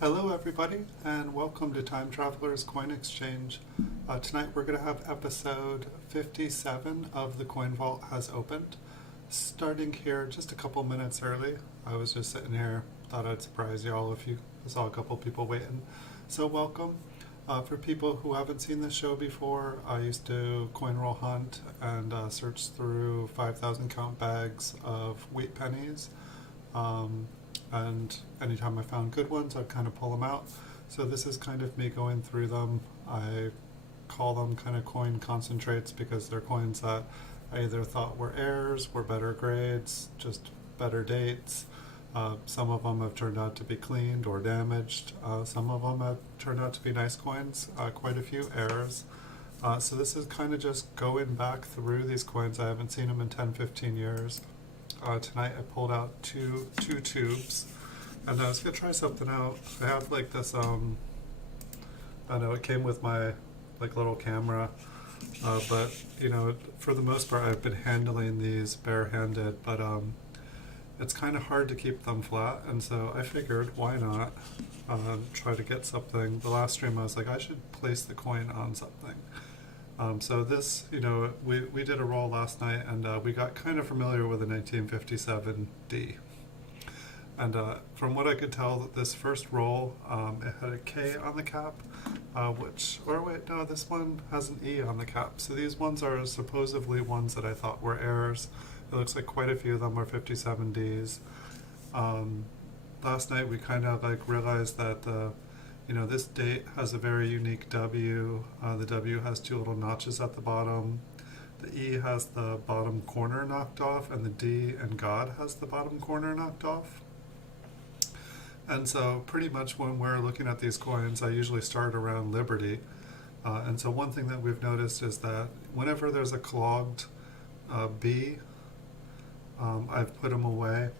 Hello everybody and welcome to Time Traveler's Coin Exchange. Tonight we're going to have episode 57 of The Coin Vault Has Opened. Starting here just a couple minutes early. I was just sitting here, thought I'd surprise y'all if you saw a couple people waiting. So welcome. For people who haven't seen this show before, I used to coin roll hunt and search through 5,000 count bags of wheat pennies. And anytime I found good ones, I'd kind of pull them out. So this is kind of me going through them. I call them kind of coin concentrates because they're coins that I either thought were errors, were better grades, just better dates. Some of them have turned out to be cleaned or damaged. Some of them have turned out to be nice coins, quite a few errors. So this is kind of just going back through these coins. I haven't seen them in 10-15 years. Tonight I pulled out two tubes, and I was gonna try something out. I have like this I know it came with my like little camera, but you know, for the most part I've been handling these barehanded, but it's kind of hard to keep them flat, and so I figured why not try to get something. The last stream I was like, I should place the coin on something. So this, you know, we did a roll last night, and we got kind of familiar with the 1957D. And from what I could tell, this first roll, it had a K on the cap, this one has an E on the cap. So these ones are supposedly ones that I thought were errors. It looks like quite a few of them were 57Ds. Last night we kind of like realized that this date has a very unique W. The W has two little notches at the bottom. The E has the bottom corner knocked off, and the D and God has the bottom corner knocked off. And so pretty much when we're looking at these coins, I usually start around Liberty. And so one thing that we've noticed is that whenever there's a clogged B, I've put them away.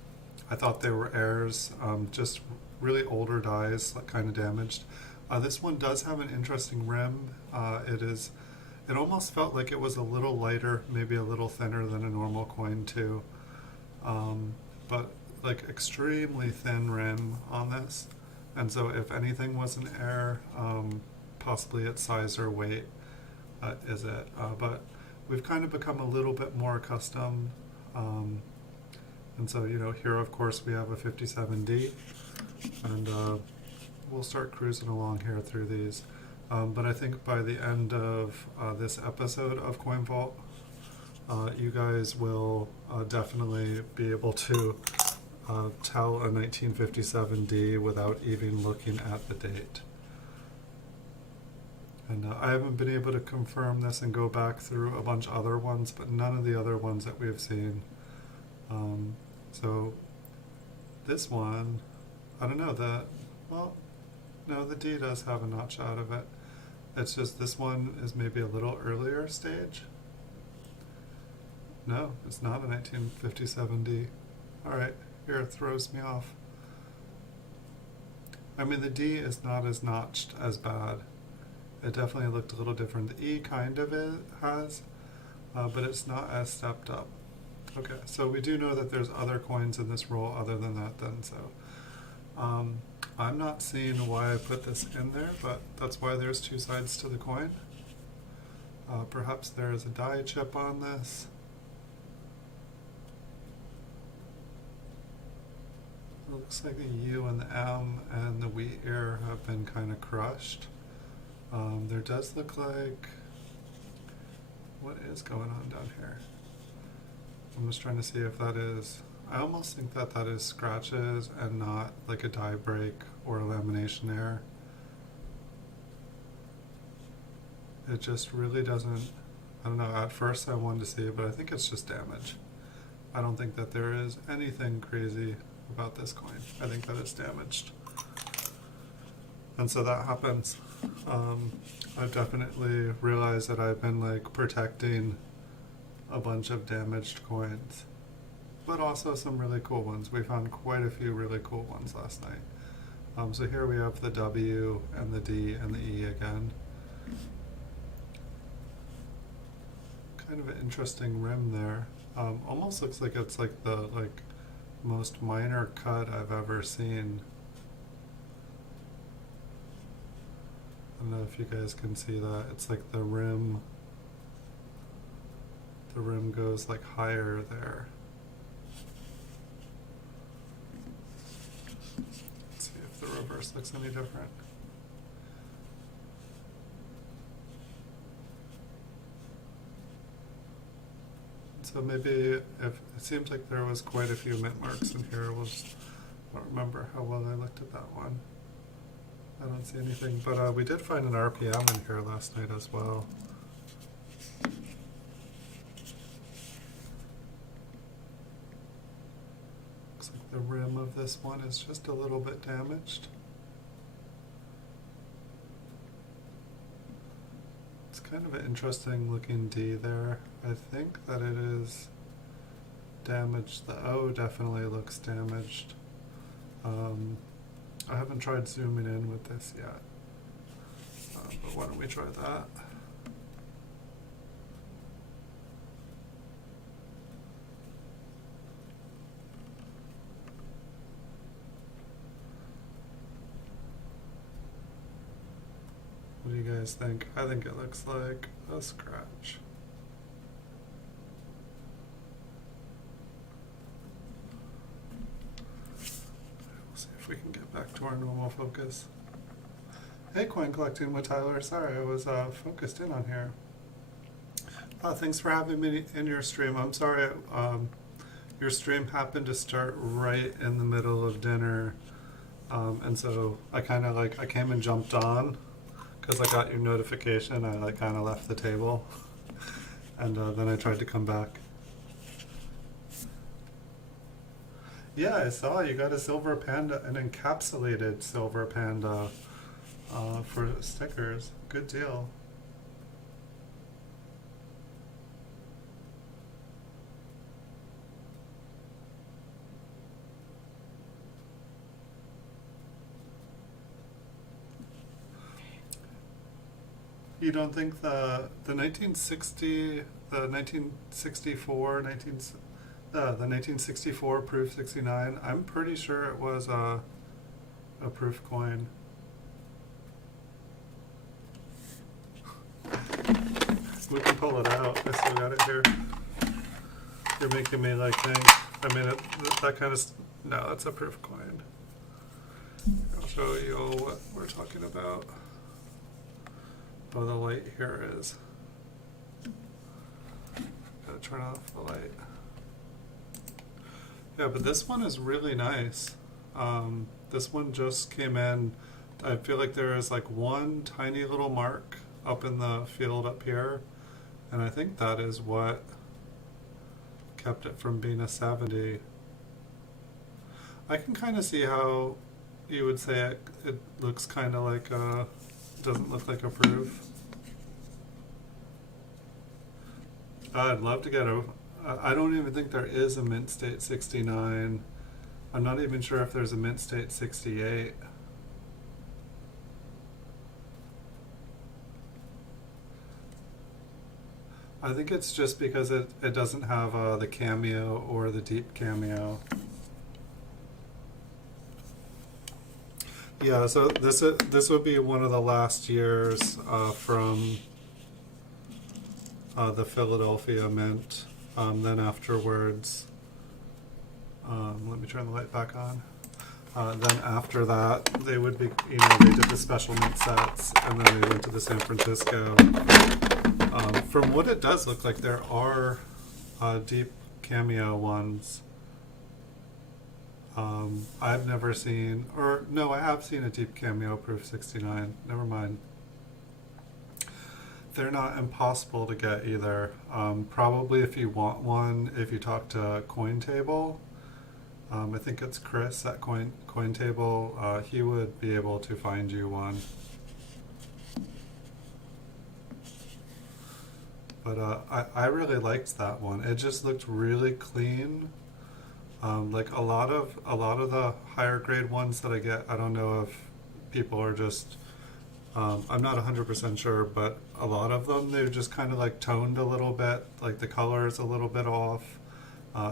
I thought they were errors, just really older dies, like kind of damaged. This one does have an interesting rim. It almost felt like it was a little lighter, maybe a little thinner than a normal coin too. But like extremely thin rim on this. And so if anything was an error, possibly its size or weight is it. But we've kind of become a little bit more accustomed. And so, you know, here of course we have a 57D. And we'll start cruising along here through these. But I think by the end of this episode of Coin Vault, you guys will definitely be able to tell a 1957D without even looking at the date. And I haven't been able to confirm this and go back through a bunch of other ones, but none of the other ones that we've seen. So this one, I don't know, the D does have a notch out of it. It's just this one is maybe a little earlier stage. No, it's not a 1957D. Alright, here it throws me off. I mean, the D is not as notched as bad. It definitely looked a little different. The E kind of has, but it's not as stepped up. Okay, so we do know that there's other coins in this roll other than that then, so I'm not seeing why I put this in there, but that's why there's two sides to the coin. Perhaps there is a die chip on this. It looks like the U and the M and the wheat ear have been kind of crushed. There does look like, what is going on down here? I'm just trying to see if that is, I almost think that that is scratches and not like a die break or a lamination error. It just really doesn't, I don't know, at first I wanted to see it, but I think it's just damage. I don't think that there is anything crazy about this coin. I think that it's damaged. And so that happens. I've definitely realized that I've been like protecting a bunch of damaged coins, but also some really cool ones. We found quite a few really cool ones last night. So here we have the W and the D and the E again. Kind of an interesting rim there. Almost looks like it's like the most minor cut I've ever seen. don't know if you guys can see that. It's like the rim goes like higher there. Let's see if the reverse looks any different. So maybe if it seems like there was quite a few mint marks in here. I don't remember how well I looked at that one. I don't see anything, but we did find an RPM in here last night as well. Looks like the rim of this one is just a little bit damaged. It's kind of an interesting looking D there. I think that it is damaged. The O definitely looks damaged. I haven't tried zooming in with this yet, but why don't we try that? What do you guys think? I think it looks like a scratch. We can get back to our normal focus. Hey, coin collecting with Tyler. Sorry, I was focused in on here. Thanks for having me in your stream. I'm sorry, your stream happened to start right in the middle of dinner, and so I kind of I came and jumped on because I got your notification. I kind of left the table, and then I tried to come back. Yeah, I saw you got a silver panda, an encapsulated silver panda for stickers. Good deal. You don't think the 1960, the 1964, the 1964 proof 69, I'm pretty sure it was a proof coin. We can pull it out. I still got it here. You're making me think. I mean, that kind of. No, it's a proof coin. I'll show you what we're talking about. Oh, the light here is. Gotta turn off the light. Yeah, but this one is really nice. This one just came in. I feel like there is one tiny little mark up in the field up here, and I think that is what kept it from being a 70. I can kind of see how you would say it looks kind of like a, doesn't look like a proof. I'd love to get a, I don't even think there is a mint state 69. I'm not even sure if there's a mint state 68. I think it's just because it doesn't have the cameo or the deep cameo. Yeah, so this would be one of the last years from the Philadelphia Mint. Then afterwards, let me turn the light back on. Then after that, they would be, they did the special mint sets, and then they went to the San Francisco. From what it does look like, there are deep cameo ones. I've never seen, or no, I have seen a deep cameo proof 69. Never mind. They're not impossible to get either. Probably if you want one, if you talk to CoinTable, I think it's Chris at CoinTable, he would be able to find you one. But I really liked that one. It just looked really clean. Like a lot of the higher grade ones that I get, I don't know if people are just, I'm not 100% sure, but a lot of them, they're just kind of toned a little bit, like the color is a little bit off.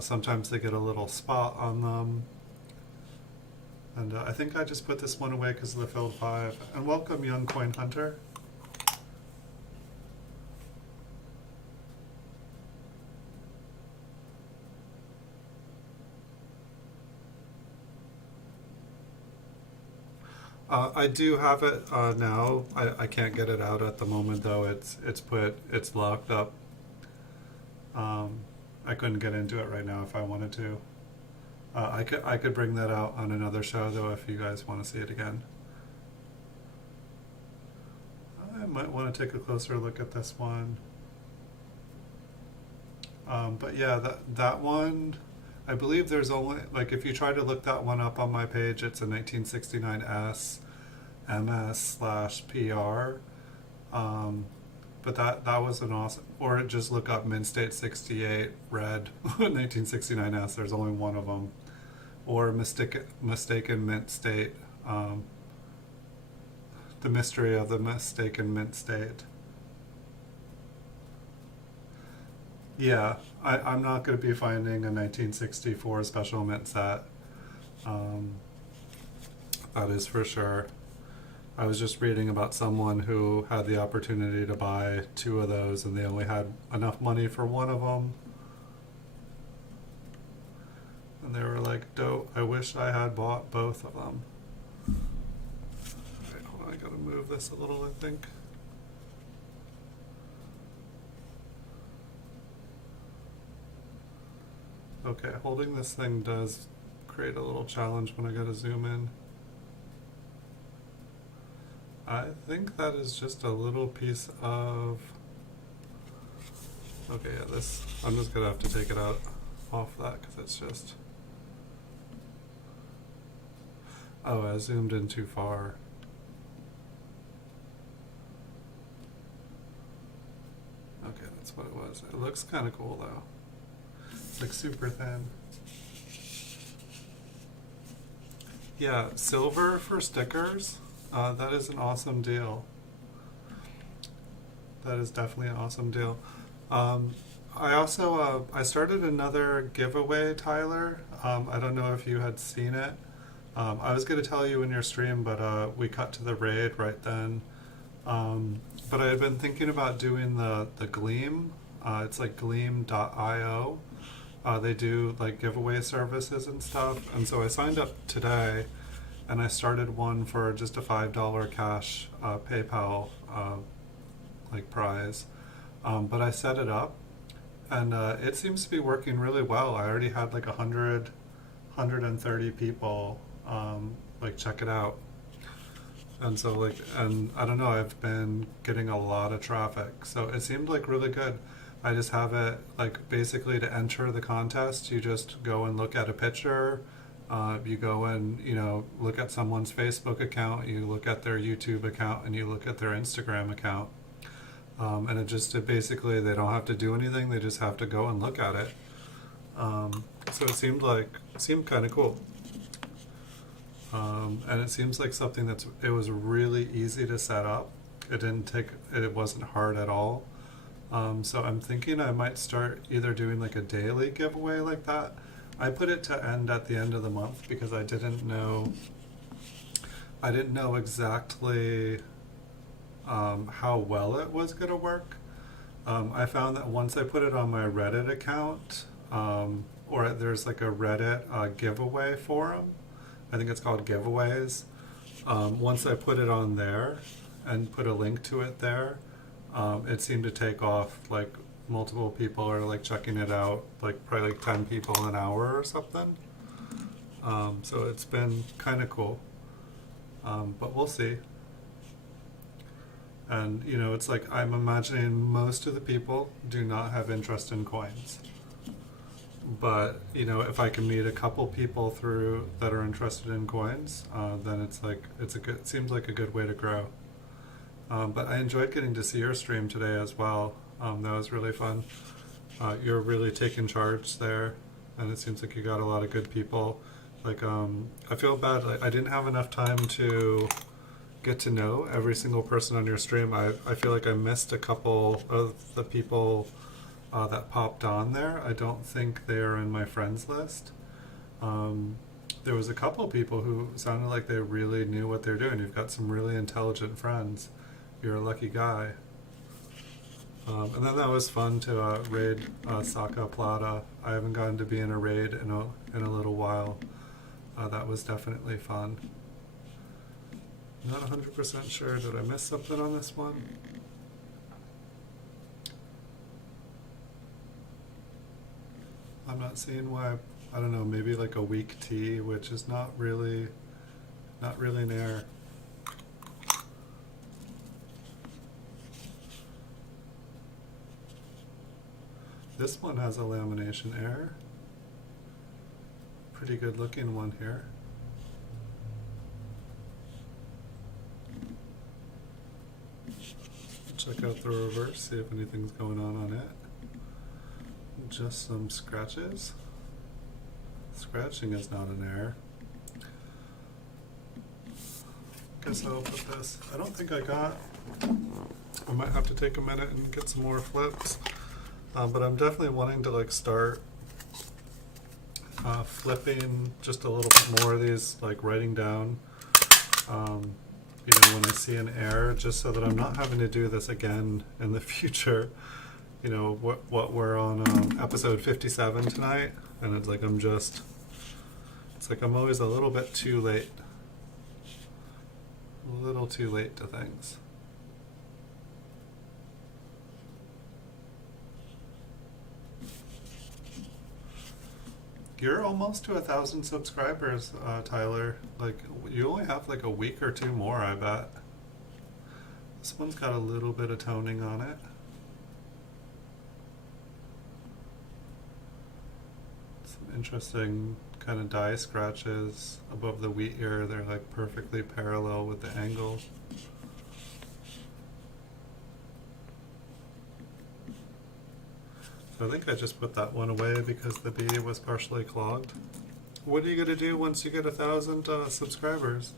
Sometimes they get a little spot on them. And I think I just put this one away because of the filled 5. And welcome, Young Coin Hunter. I do have it now. I can't get it out at the moment though. It's locked up. I couldn't get into it right now if I wanted to. I could bring that out on another show though if you guys want to see it again. I might want to take a closer look at this one. But yeah, that one, I believe there's only, like if you try to look that one up on my page, it's a 1969S MS/PR. But that was an awesome, or just look up Mint State 68 Red 1969S, there's only one of them. Or Mistaken Mint State, The Mystery of the Mistaken Mint State. Yeah, I'm not going to be finding a 1964 special mint set. That is for sure. I was just reading about someone who had the opportunity to buy 2 of those and they only had enough money for one of them. And they were like, dope, I wish I had bought both of them. Alright, hold on, I gotta move this a little, I think. Okay, holding this thing does create a little challenge when I gotta zoom in. I think that is just a little piece of... Okay, yeah, this, I'm just gonna have to take it out off that because it's just... Oh, I zoomed in too far. Okay, that's what it was. It looks kind of cool though. It's like super thin. Yeah, silver for stickers. That is an awesome deal. That is definitely an awesome deal. I also I started another giveaway, Tyler. I don't know if you had seen it. I was going to tell you in your stream, but we cut to the raid right then. But I had been thinking about doing the Gleam. It's like gleam.io. They do like giveaway services and stuff. And so I signed up today and I started one for just a $5 cash PayPal like prize. But I set it up and it seems to be working really well. I already had like 130 people like check it out. And so like, and I don't know, I've been getting a lot of traffic. So it seemed like really good. I just have it like basically to enter the contest, you just go and look at a picture. You go and, you know, look at someone's Facebook account, you look at their YouTube account, and you look at their Instagram account. And it basically, they don't have to do anything, they just have to go and look at it. So it seemed kind of cool. And it seems like something it was really easy to set up. It wasn't hard at all. So I'm thinking I might start either doing like a daily giveaway like that. I put it to end at the end of the month because I didn't know exactly how well it was going to work. I found that once I put it on my Reddit account, or there's like a Reddit giveaway forum, I think it's called Giveaways. Once I put it on there and put a link to it there, it seemed to take off. Like multiple people are like checking it out, like probably like 10 people an hour or something. So it's been kind of cool, but we'll see. And you know, it's like I'm imagining most of the people do not have interest in coins, but you know, if I can meet a couple people through that are interested in coins, then it seems like a good way to grow. But I enjoyed getting to see your stream today as well. That was really fun. You're really taking charge there, and it seems like you got a lot of good people. Like, I feel bad. I didn't have enough time to get to know every single person on your stream. I feel like I missed a couple of the people that popped on there. I don't think they are in my friends list. there was a couple people who sounded like they really knew what they're doing. You've got some really intelligent friends. You're a lucky guy. And then that was fun to raid Saka Plata. I haven't gotten to be in a raid in a little while. That was definitely fun. Not 100% sure. Did I miss something on this one? I'm not seeing why. I don't know. Maybe like a weak T, which is not really an error. This one has a lamination error. Pretty good looking one here. Check out the reverse, see if anything's going on it. Just some scratches. Scratching is not an error. Guess I'll put this. I don't think I might have to take a minute and get some more flips. But I'm definitely wanting to like start flipping just a little bit more of these, like writing down, when I see an error, just so that I'm not having to do this again in the future. What we're on episode 57 tonight, and it's like I'm always a little bit too late. A little too late to things. You're almost to 1,000 subscribers, Tyler. Like, you only have like a week or two more, I bet. This one's got a little bit of toning on it. Some interesting kind of die scratches above the wheat ear. They're like perfectly parallel with the angle. So I think I just put that one away because the B was partially clogged. What are you going to do once you get 1,000 subscribers?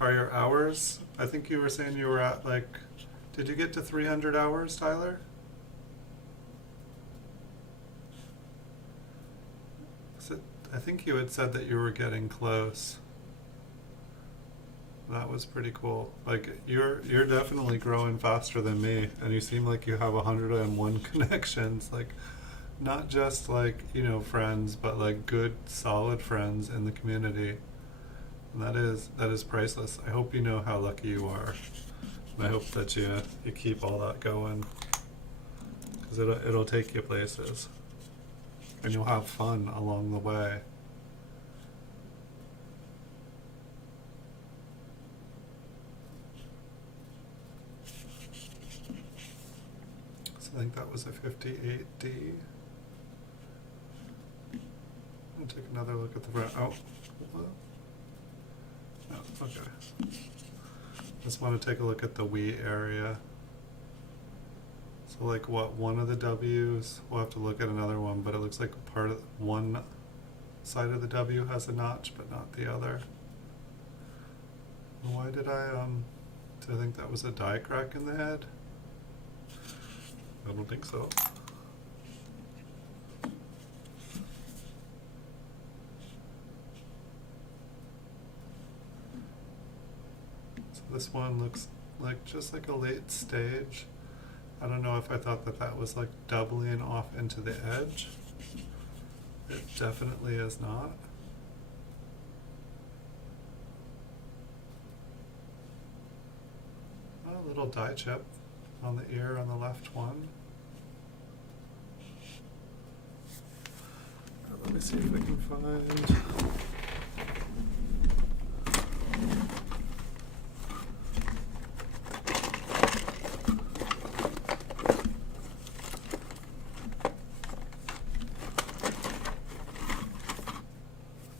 Are your hours, I think you were saying you were at like, did you get to 300 hours, Tyler? I think you had said that you were getting close. That was pretty cool. Like, you're definitely growing faster than me, and you seem like you have 101 connections. Like, not just like, friends, but like good, solid friends in the community. And that is priceless. I hope you know how lucky you are. And I hope that you keep all that going, because it'll take you places, and you'll have fun along the way. I think that was a 58D. I'll take another look at the front. Oh, what? No, okay. Just want to take a look at the we area. So like one of the W's, we'll have to look at another one, but it looks like part of one side of the W has a notch, but not the other. Why did I think that was a die crack in the head? I don't think so. So this one looks like just like a late stage. I don't know if I thought that was like doubling off into the edge. It definitely is not. A little die chip on the ear on the left one. Let me see if I can find.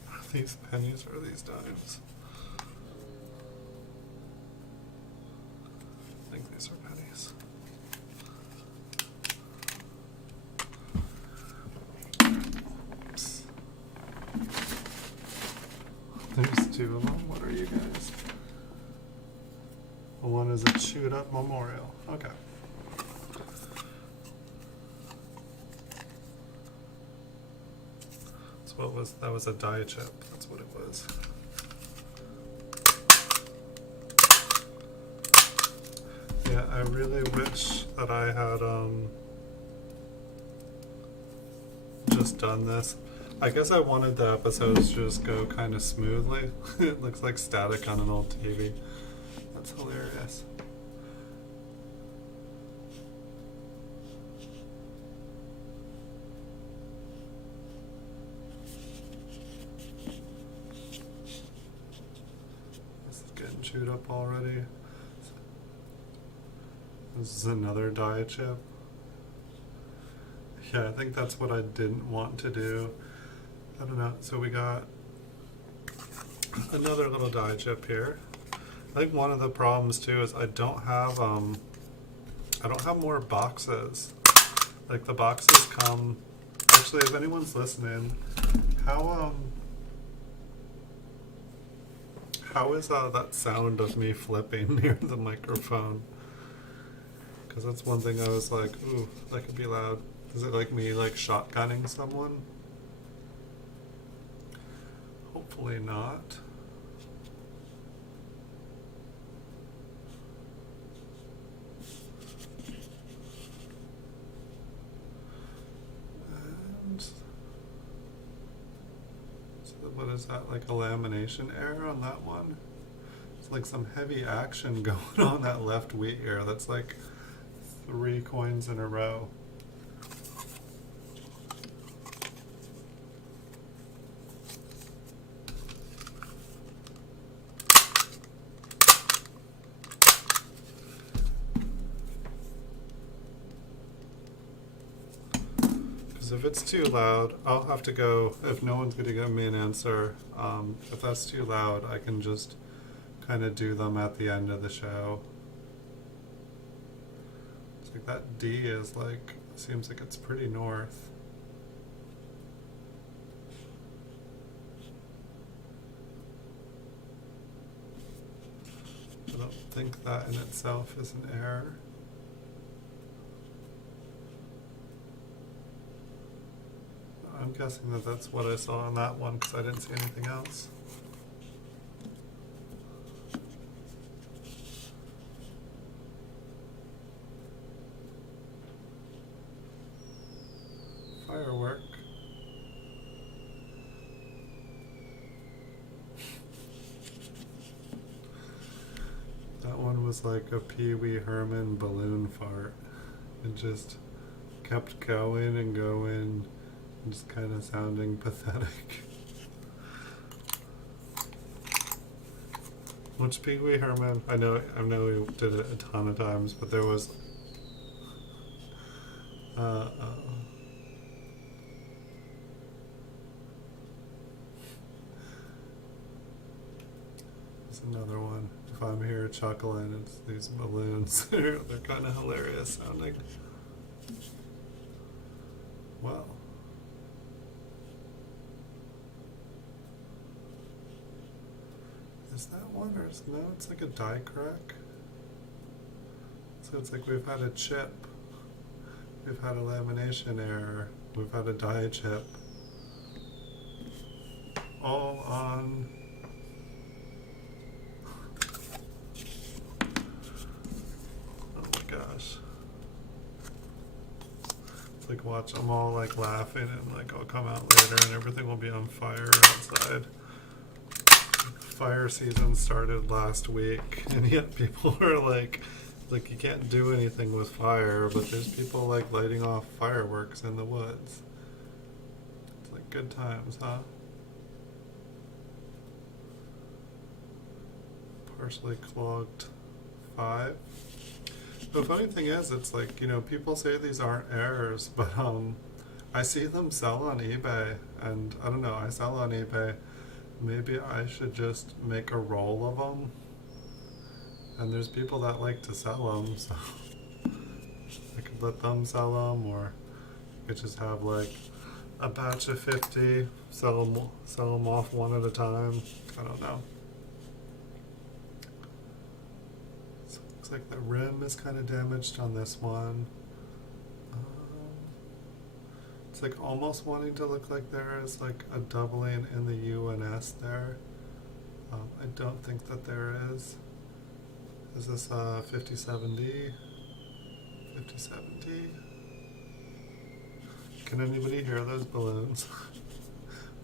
Are these pennies or are these dimes? I think these are pennies. Oops. There's two of them. What are you guys? One is a chewed up memorial. Okay. So that was a die chip. That's what it was. Yeah, I really wish that I had just done this. I guess I wanted the episodes to just go kind of smoothly. It looks like static on an old TV. That's hilarious. This is getting chewed up already. This is another die chip. Yeah, I think that's what I didn't want to do. I don't know. So we got another little die chip here. I think one of the problems too is I don't have more boxes. Like the boxes come. Actually, if anyone's listening, how is that sound of me flipping near the microphone? Because that's one thing I was like, ooh, that could be loud. Is it like me like shotgunning someone? Hopefully not. And so what is that, like a lamination error on that one? It's like some heavy action going on that left wheat ear. That's like 3 coins in a row. Because if it's too loud, I'll have to go, if no one's going to give me an answer, if that's too loud, I can just kind of do them at the end of the show. It's like that D is like, seems like it's pretty north. I don't think that in itself is an error. I'm guessing that that's what I saw on that one because I didn't see anything else. Firework. That one was like a Pee Wee Herman balloon fart. It just kept going and going, and just kind of sounding pathetic. Which Pee Wee Herman? I know we did it a ton of times, but there was there's another one. If I'm here chuckling, it's these balloons. They're kind of hilarious sounding. Well. Is that one or is, no, it's like a die crack. So it's like we've had a chip, we've had a lamination error, we've had a die chip, all on oh my gosh. It's like watch, I'm all like laughing and like I'll come out later and everything will be on fire outside. Fire season started last week, and yet people are like you can't do anything with fire, but there's people like lighting off fireworks in the woods. It's like good times, huh? Partially clogged 5. The funny thing is, it's like, you know, people say these aren't errors, but I see them sell on eBay, and I don't know, I sell on eBay. Maybe I should just make a roll of them. And there's people that like to sell them, so I could let them sell them, or I could just have like a batch of 50, sell them off one at a time. I don't know. So it looks like the rim is kind of damaged on this one. It's It's like almost wanting to look like there is like a doubling in the U and S there. I don't think that there is. Is this 57D? 57D? Can anybody hear those balloons?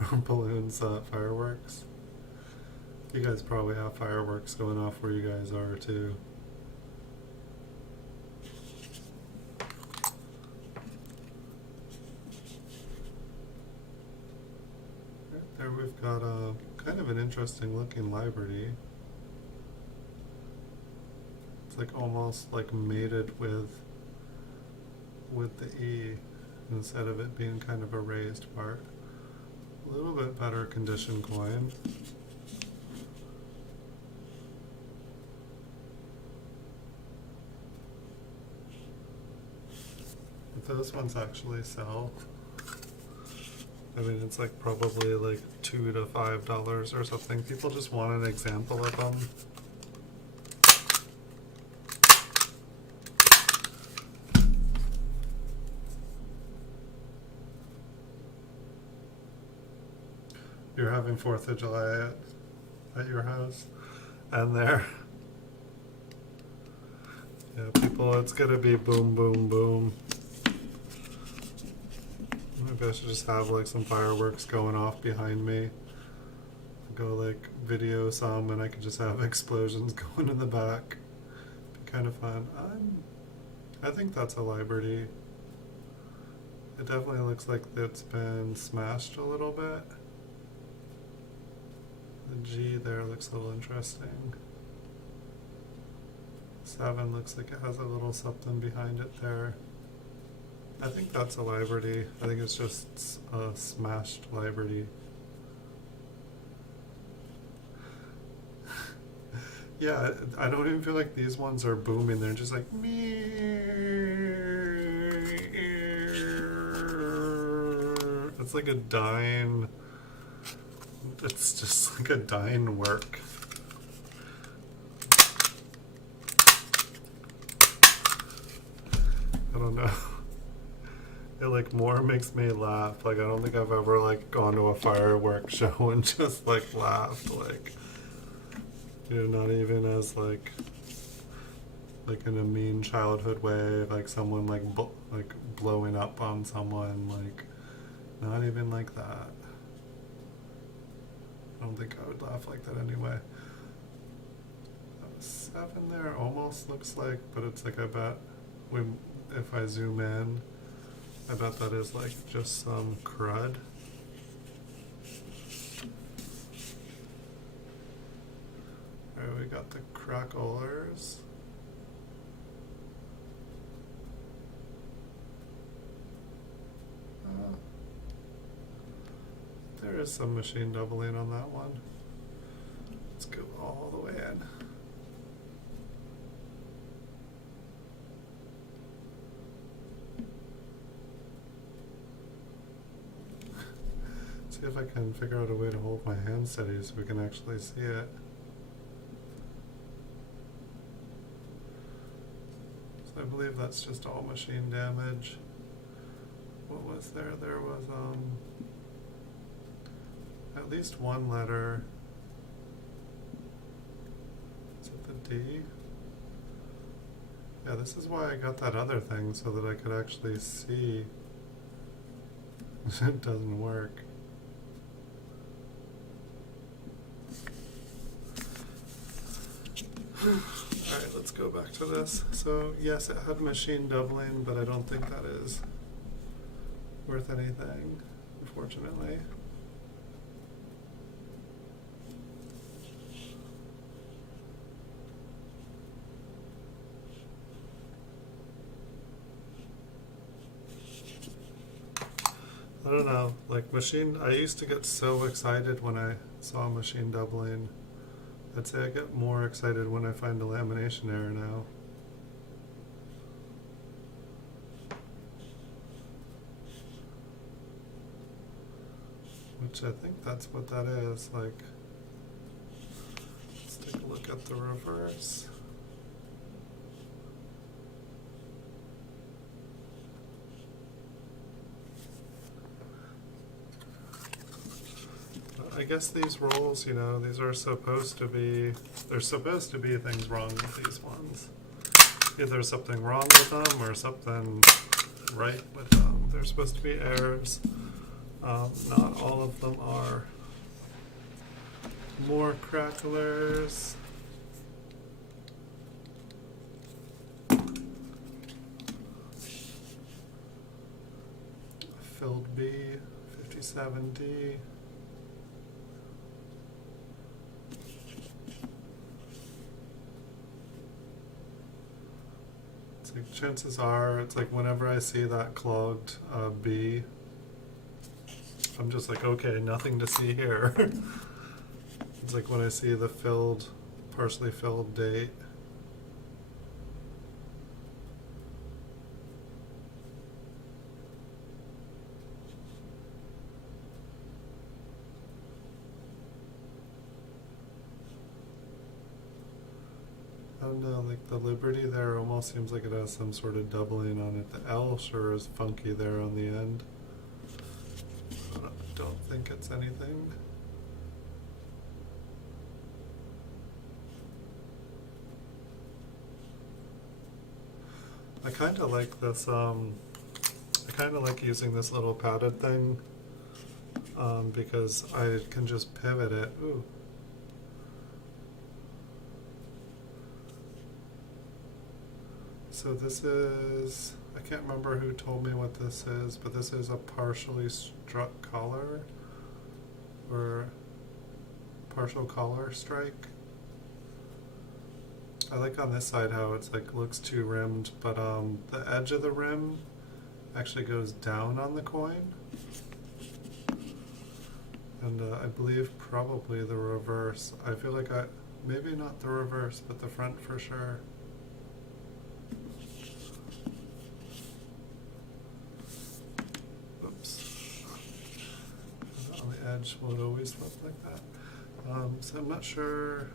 Or balloons, fireworks? You guys probably have fireworks going off where you guys are too. Right there we've got a kind of an interesting looking library. It's like almost like mated with the E instead of it being kind of a raised part. A little bit better condition coin. But those ones actually sell. I mean, it's like probably like $2 to $5 or something. People just want an example of them. You're having 4th of July at your house and there. Yeah, people, it's gonna be boom, boom, boom. Maybe I should just have like some fireworks going off behind me. Go like video some and I could just have explosions going in the back. Be kind of fun. I think that's a Liberty. It definitely looks like it's been smashed a little bit. The G there looks a little interesting. 7 looks like it has a little something behind it there. I think that's a Liberty. I think it's just a smashed Liberty. Yeah, I don't even feel like these ones are booming. They're just like me. It's like a dying. It's just like a dying work. I don't know. It like more makes me laugh. Like I don't think I've ever like gone to a fireworks show and just like laughed. Like, you know, not even as like in a mean childhood way, like someone like blowing up on someone. Like, not even like that. I don't think I would laugh like that anyway. 7 there almost looks like, but it's like I bet if I zoom in, I bet that is like just some crud. Alright, we got the cracklers. There is some machine doubling on that one. Let's go all the way in. See if I can figure out a way to hold my hand steady so we can actually see it. So I believe that's just all machine damage. What was there? There was at least one letter. Is it the D? Yeah, this is why I got that other thing, so that I could actually see. It doesn't work. Alright, let's go back to this. So yes, it had machine doubling, but I don't think that is worth anything, unfortunately. I don't know, like machine, I used to get so excited when I saw machine doubling. I'd say I get more excited when I find a lamination error now. Which I think that's what that is, like, let's take a look at the reverse. guess these rolls, you know, these are supposed to be, there's supposed to be things wrong with these ones. Either something wrong with them or something right with them. They're supposed to be errors. Not all of them are. More cracklers. Filled B, 57D. It's like chances are, it's like whenever I see that clogged B, I'm just like, okay, nothing to see here. It's like when I see the filled, partially filled date. I don't know, like the Liberty there almost seems like it has some sort of doubling on it. The L sure is funky there on the end. I don't think it's anything. I kind of like this, I kind of like using this little padded thing because I can just pivot it. Ooh. So this is, I can't remember who told me what this is, but this is a partially struck collar, or partial collar strike. I like on this side how it's like looks too rimmed, but the edge of the rim actually goes down on the coin. And I believe probably the reverse. I feel like maybe not the reverse, but the front for sure. On the edge will it always look like that. So I'm not sure.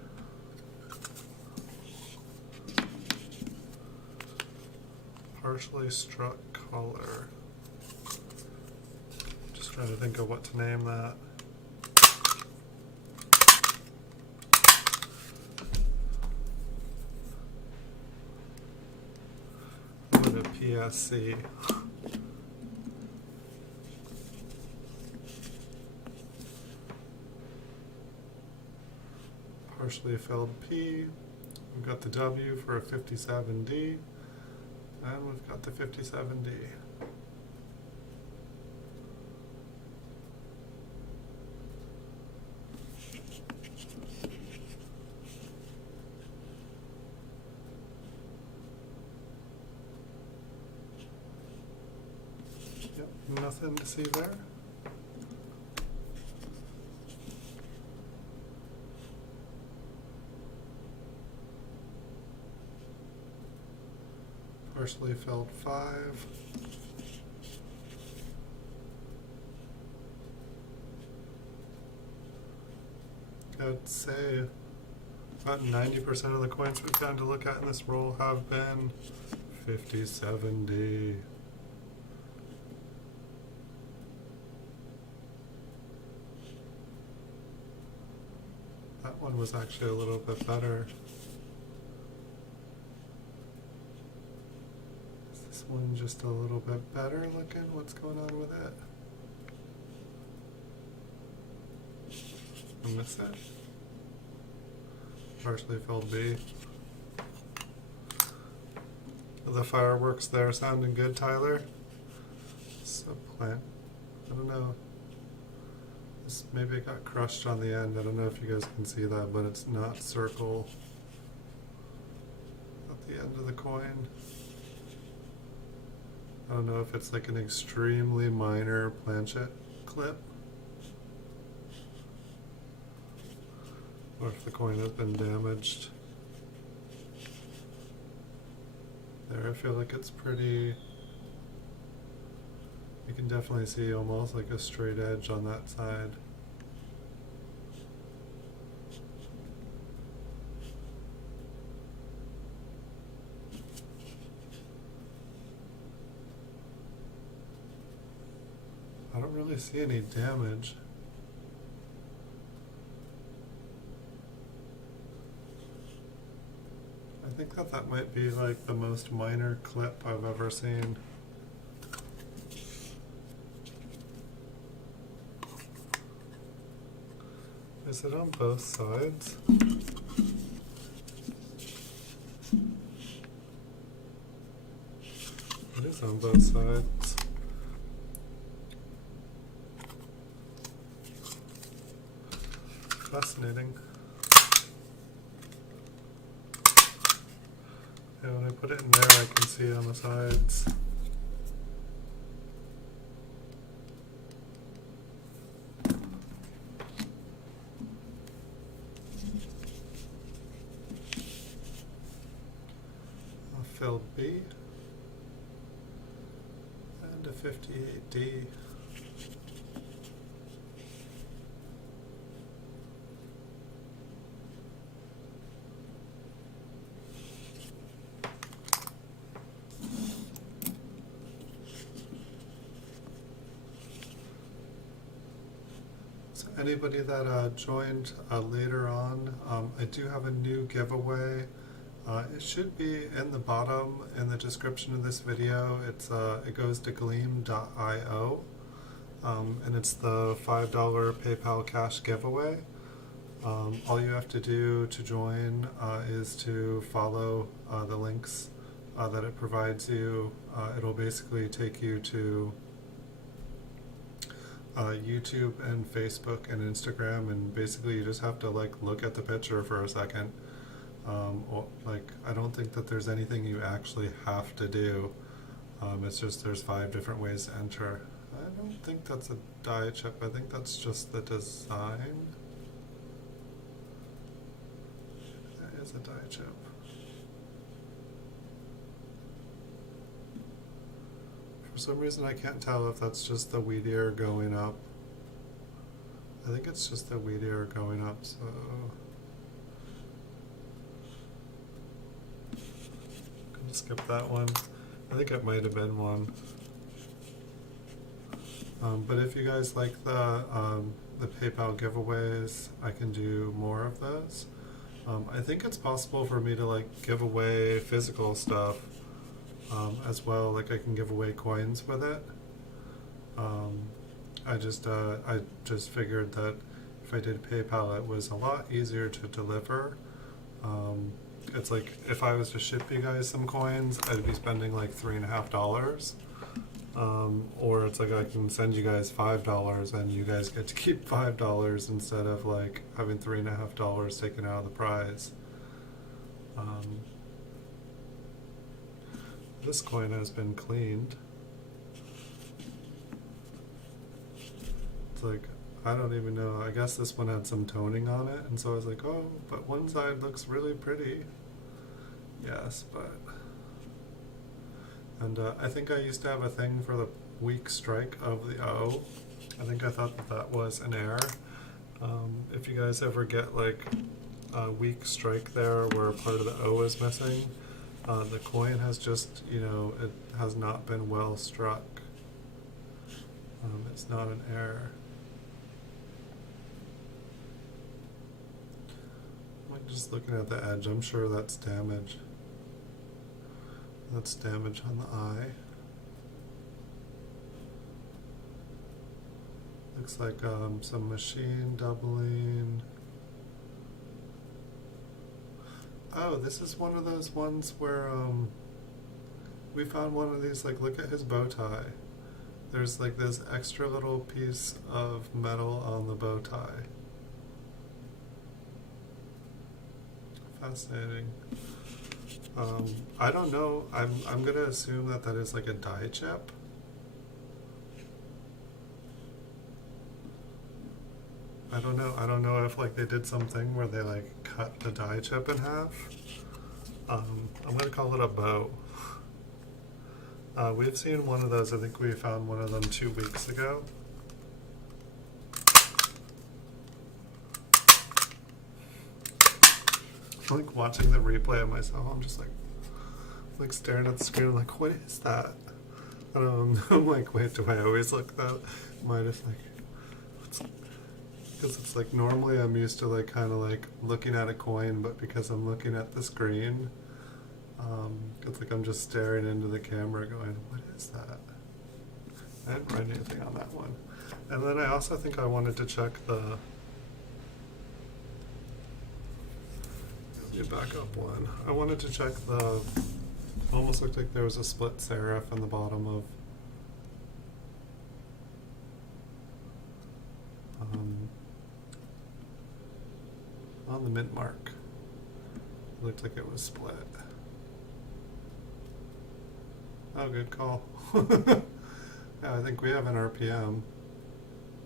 Partially struck collar. Just trying to think of what to name that. With a PSC. Partially filled P. We've got the W for a 57D. And we've got the 57D. Yep, nothing to see there. Partially filled 5. I'd say about 90% of the coins we've gotten to look at in this roll have been 57D. That one was actually a little bit better. This one just a little bit better looking. What's going on with it? I missed that. Partially filled B. The fireworks there sounding good, Tyler? Subplant. I don't know. This maybe it got crushed on the end. I don't know if you guys can see that, but it's not circle at the end of the coin. I don't know if it's like an extremely minor planchet clip or if the coin has been damaged. There, I feel like it's pretty, you can definitely see almost like a straight edge on that side. I don't really see any damage. I think that might be like the most minor clip I've ever seen. Is it on both sides? It is on both sides. Fascinating. Yeah, when I put it in there, I can see it on the sides. A filled B and a 58D. Anybody that joined later on, I do have a new giveaway. It should be in the bottom in the description of this video. It goes to gleam.io, and it's the $5 PayPal cash giveaway. All you have to do to join is to follow the links that it provides you. It'll basically take you to YouTube and Facebook and Instagram, and basically you just have to like look at the picture for a second. I don't think that there's anything you actually have to do. It's just there's 5 different ways to enter. I don't think that's a die chip. I think that's just the design. That is a die chip. For some reason I can't tell if that's just the wheat ear going up. I think it's just the wheat ear going up, so I'm gonna skip that one. I think it might have been one. But if you guys like the PayPal giveaways, I can do more of those. I think it's possible for me to like give away physical stuff as well. Like I can give away coins with it. I just figured that if I did PayPal, it was a lot easier to deliver. It's like if I was to ship you guys some coins, I'd be spending like $3.50. Or it's like I can send you guys $5 and you guys get to keep $5 instead of like having $3.50 taken out of the prize. This coin has been cleaned. It's like, I don't even know, I guess this one had some toning on it, and so I was like, oh, but one side looks really pretty. Yes, but... And I think I used to have a thing for the weak strike of the O. I think I thought that was an error. If you guys ever get like a weak strike there where part of the O is missing, the coin has just, it has not been well struck. It's not an error. I'm just looking at the edge, I'm sure that's damage. That's damage on the eye. Looks like some machine doubling. Oh, this is one of those ones where we found one of these, like look at his bow tie. There's like this extra little piece of metal on the bow tie. Fascinating. I don't know. I'm gonna assume that that is like a die chip. I don't know. I don't know if like they did something where they like cut the die chip in half. I'm gonna call it a bow. We've seen one of those. I think we found one of them 2 weeks ago. Like watching the replay of myself, I'm just like staring at the screen. I'm like, what is that? I don't know. I'm like, wait, do I always look that? Am I just like, because it's like normally I'm used to like kind of like looking at a coin, but because I'm looking at the screen, It's like I'm just staring into the camera going, what is that? I didn't write anything on that one. And then I also think I wanted to check the, let me back up one. I wanted to check the, almost looked like there was a split serif in the bottom of on the mint mark. It looked like it was split. Oh, good call. Yeah, I think we have an RPM,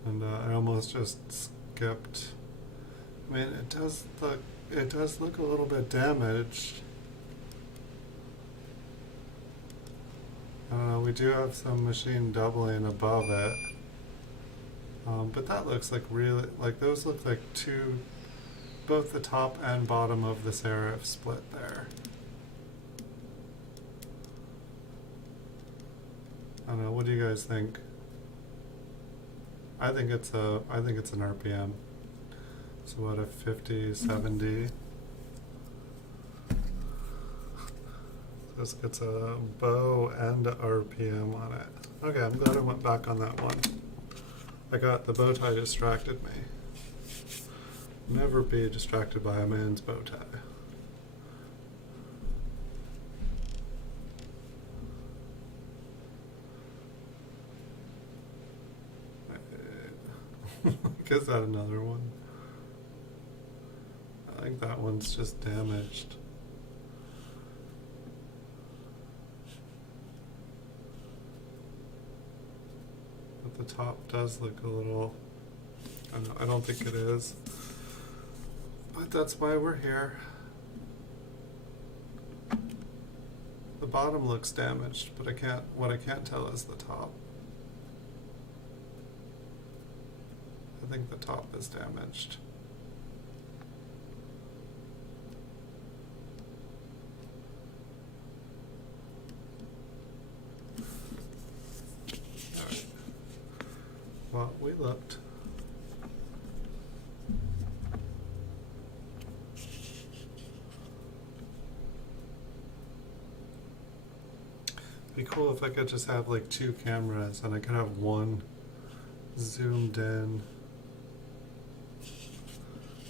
and I almost just skipped. I mean, it does look a little bit damaged. I don't know. We do have some machine doubling above it, but that looks like really like those look like two, both the top and bottom of the serif split there. I don't know. What do you guys think? I think it's an RPM. So what, a 50, 70? This gets a bow and a RPM on it. Okay, I'm glad I went back on that one. The bow tie distracted me. Never be distracted by a man's bow tie. Is that another one? I think that one's just damaged. But the top does look a little, I don't think it is. But that's why we're here. The bottom looks damaged, but what I can't tell is the top. I think the top is damaged. Alright. Well, we looked. Be cool if I could just have like two cameras and I could have one zoomed in.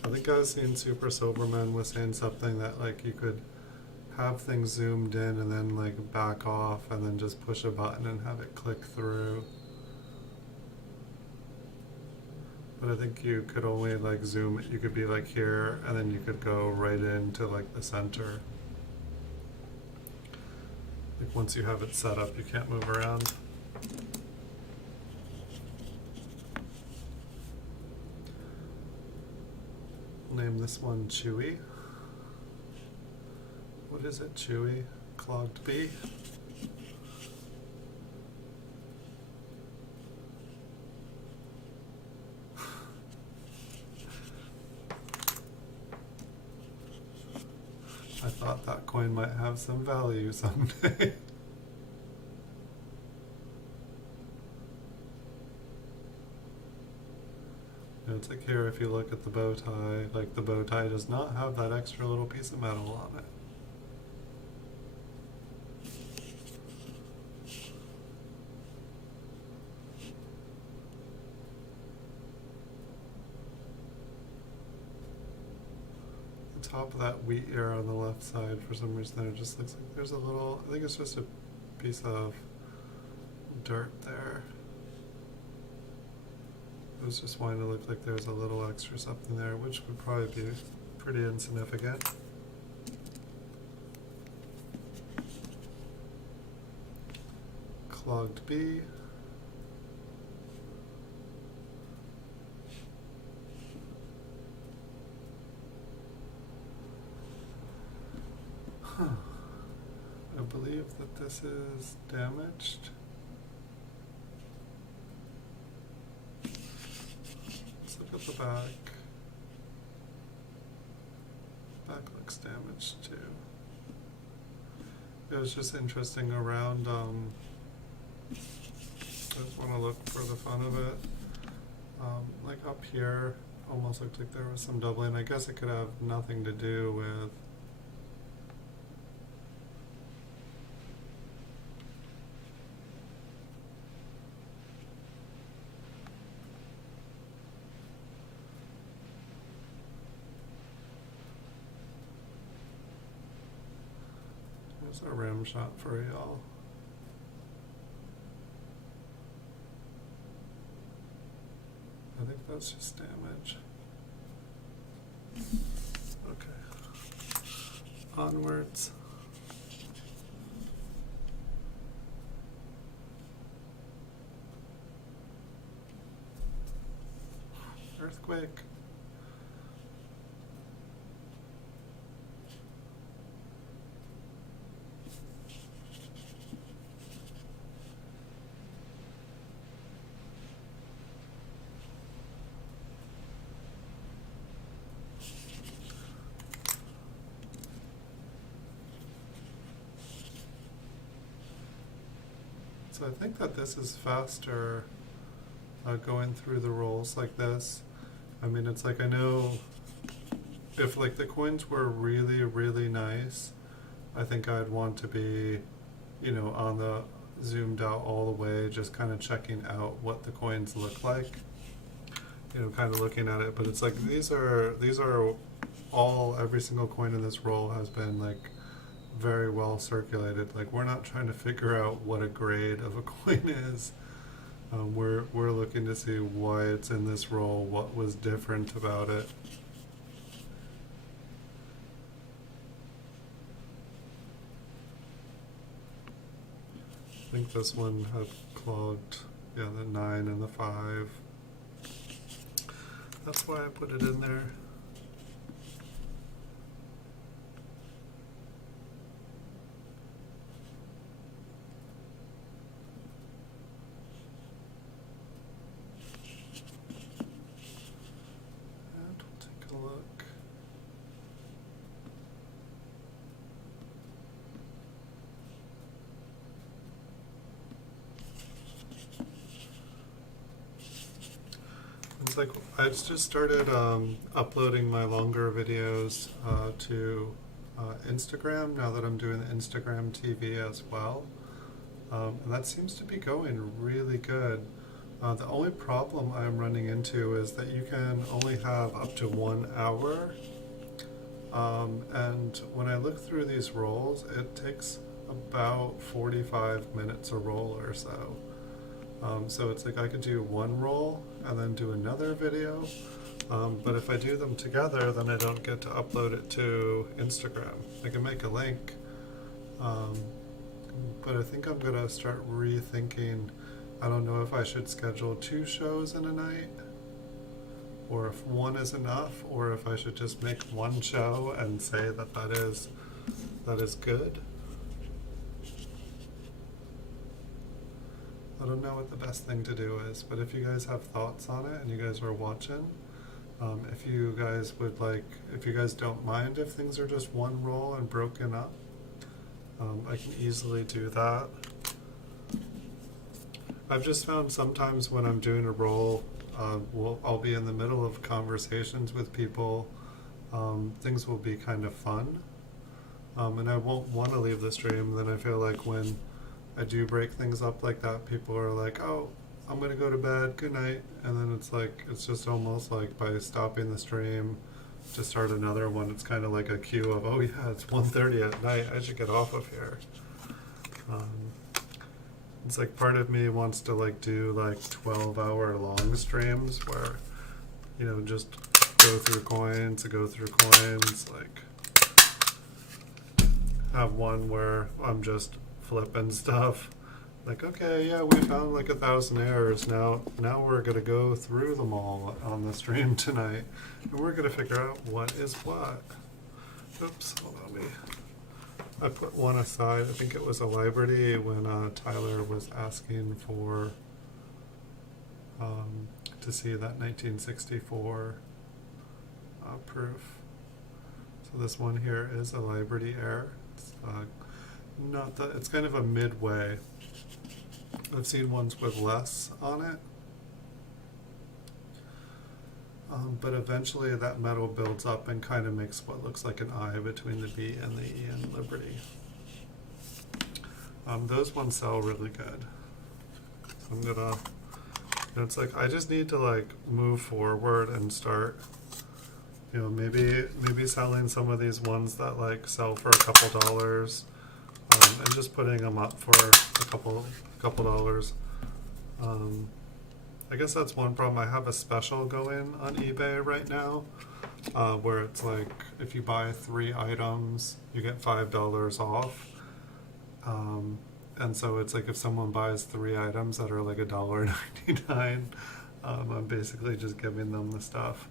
I think I was seeing Super Soberman was saying something that like you could have things zoomed in and then like back off and then just push a button and have it click through. But I think you could only like zoom, you could be like here and then you could go right into like the center. Like once you have it set up, you can't move around. Name this one Chewy. What is it, Chewy? Clogged bee? I thought that coin might have some value someday. It's like here, if you look at the bow tie, like the bow tie does not have that extra little piece of metal on it. The top of that wheat ear on the left side, for some reason, there just looks like there's a little, I think it's just a piece of dirt there. I was just wanting to look like there's a little extra something there, which would probably be pretty insignificant. Clogged bee. Huh. I believe that this is damaged. Look at the back. Back looks damaged too. It was just interesting around, I just want to look for the fun of it. Like up here, almost looked like there was some doubling. I guess it could have nothing to do with There's a rim shot for y'all. I think that's just damage. Okay. Onwards. Earthquake. So I think that this is faster going through the rolls like this. I mean, it's like, I know if like the coins were really, really nice, I think I'd want to be, you know, on the zoomed out all the way, just kind of checking out what the coins look like, you know, kind of looking at it. But it's like, these are all, every single coin in this roll has been like very well circulated. Like, we're not trying to figure out what a grade of a coin is. We're looking to see why it's in this roll, what was different about it. I think this one had clogged, yeah, the 9 and the 5. That's why I put it in there. Like, I just started uploading my longer videos to Instagram now that I'm doing the Instagram TV as well, and that seems to be going really good. The only problem I'm running into is that you can only have up to 1 hour, and when I look through these rolls, it takes about 45 minutes a roll or so. So it's like I could do one roll and then do another video, but if I do them together, then I don't get to upload it to Instagram. I can make a link, but I think I'm gonna start rethinking. I don't know if I should schedule 2 shows in a night, or if 1 is enough, or if I should just make 1 show and say that that is good. I don't know what the best thing to do is, but if you guys have thoughts on it and you guys are watching, if you guys would like, if you guys don't mind if things are just 1 roll and broken up, I can easily do that. I've just found sometimes when I'm doing a roll, I'll be in the middle of conversations with people, things will be kind of fun, and I won't want to leave the stream. Then I feel like when I do break things up like that, people are like, oh, I'm gonna go to bed, good night, and then it's like, it's just almost like by stopping the stream to start another one, it's kind of like a cue of, oh yeah, it's 1:30 at night, I should get off of here. It's like part of me wants to like do like 12-hour long streams where, you know, just go through coins, like have one where I'm just flipping stuff. Like, okay, yeah, we found like 1,000 errors. Now we're gonna go through them all on the stream tonight, and we're gonna figure out what is what. Oops, hold on, I put one aside. I think it was a Liberty when Tyler was asking for to see that 1964 proof. So this one here is a Liberty error. It's not that, it's kind of a midway. I've seen ones with less on it, but eventually that metal builds up and kind of makes what looks like an I between the B and the E in Liberty. Those ones sell really good. So I'm gonna, it's like I just need to like move forward and start, you know, maybe selling some of these ones that like sell for a couple dollars. and just putting them up for a couple dollars. I guess that's one problem. I have a special going on eBay right now, where it's like if you buy 3 items, you get $5 off. And so it's like if someone buys 3 items that are like $1.99, I'm basically just giving them the stuff,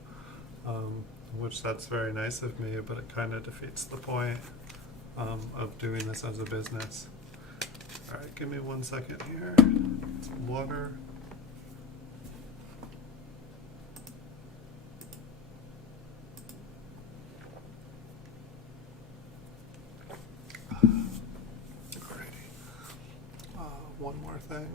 which that's very nice of me, but it kind of defeats the point of doing this as a business. All right, give me 1 second here. Some water. One more thing.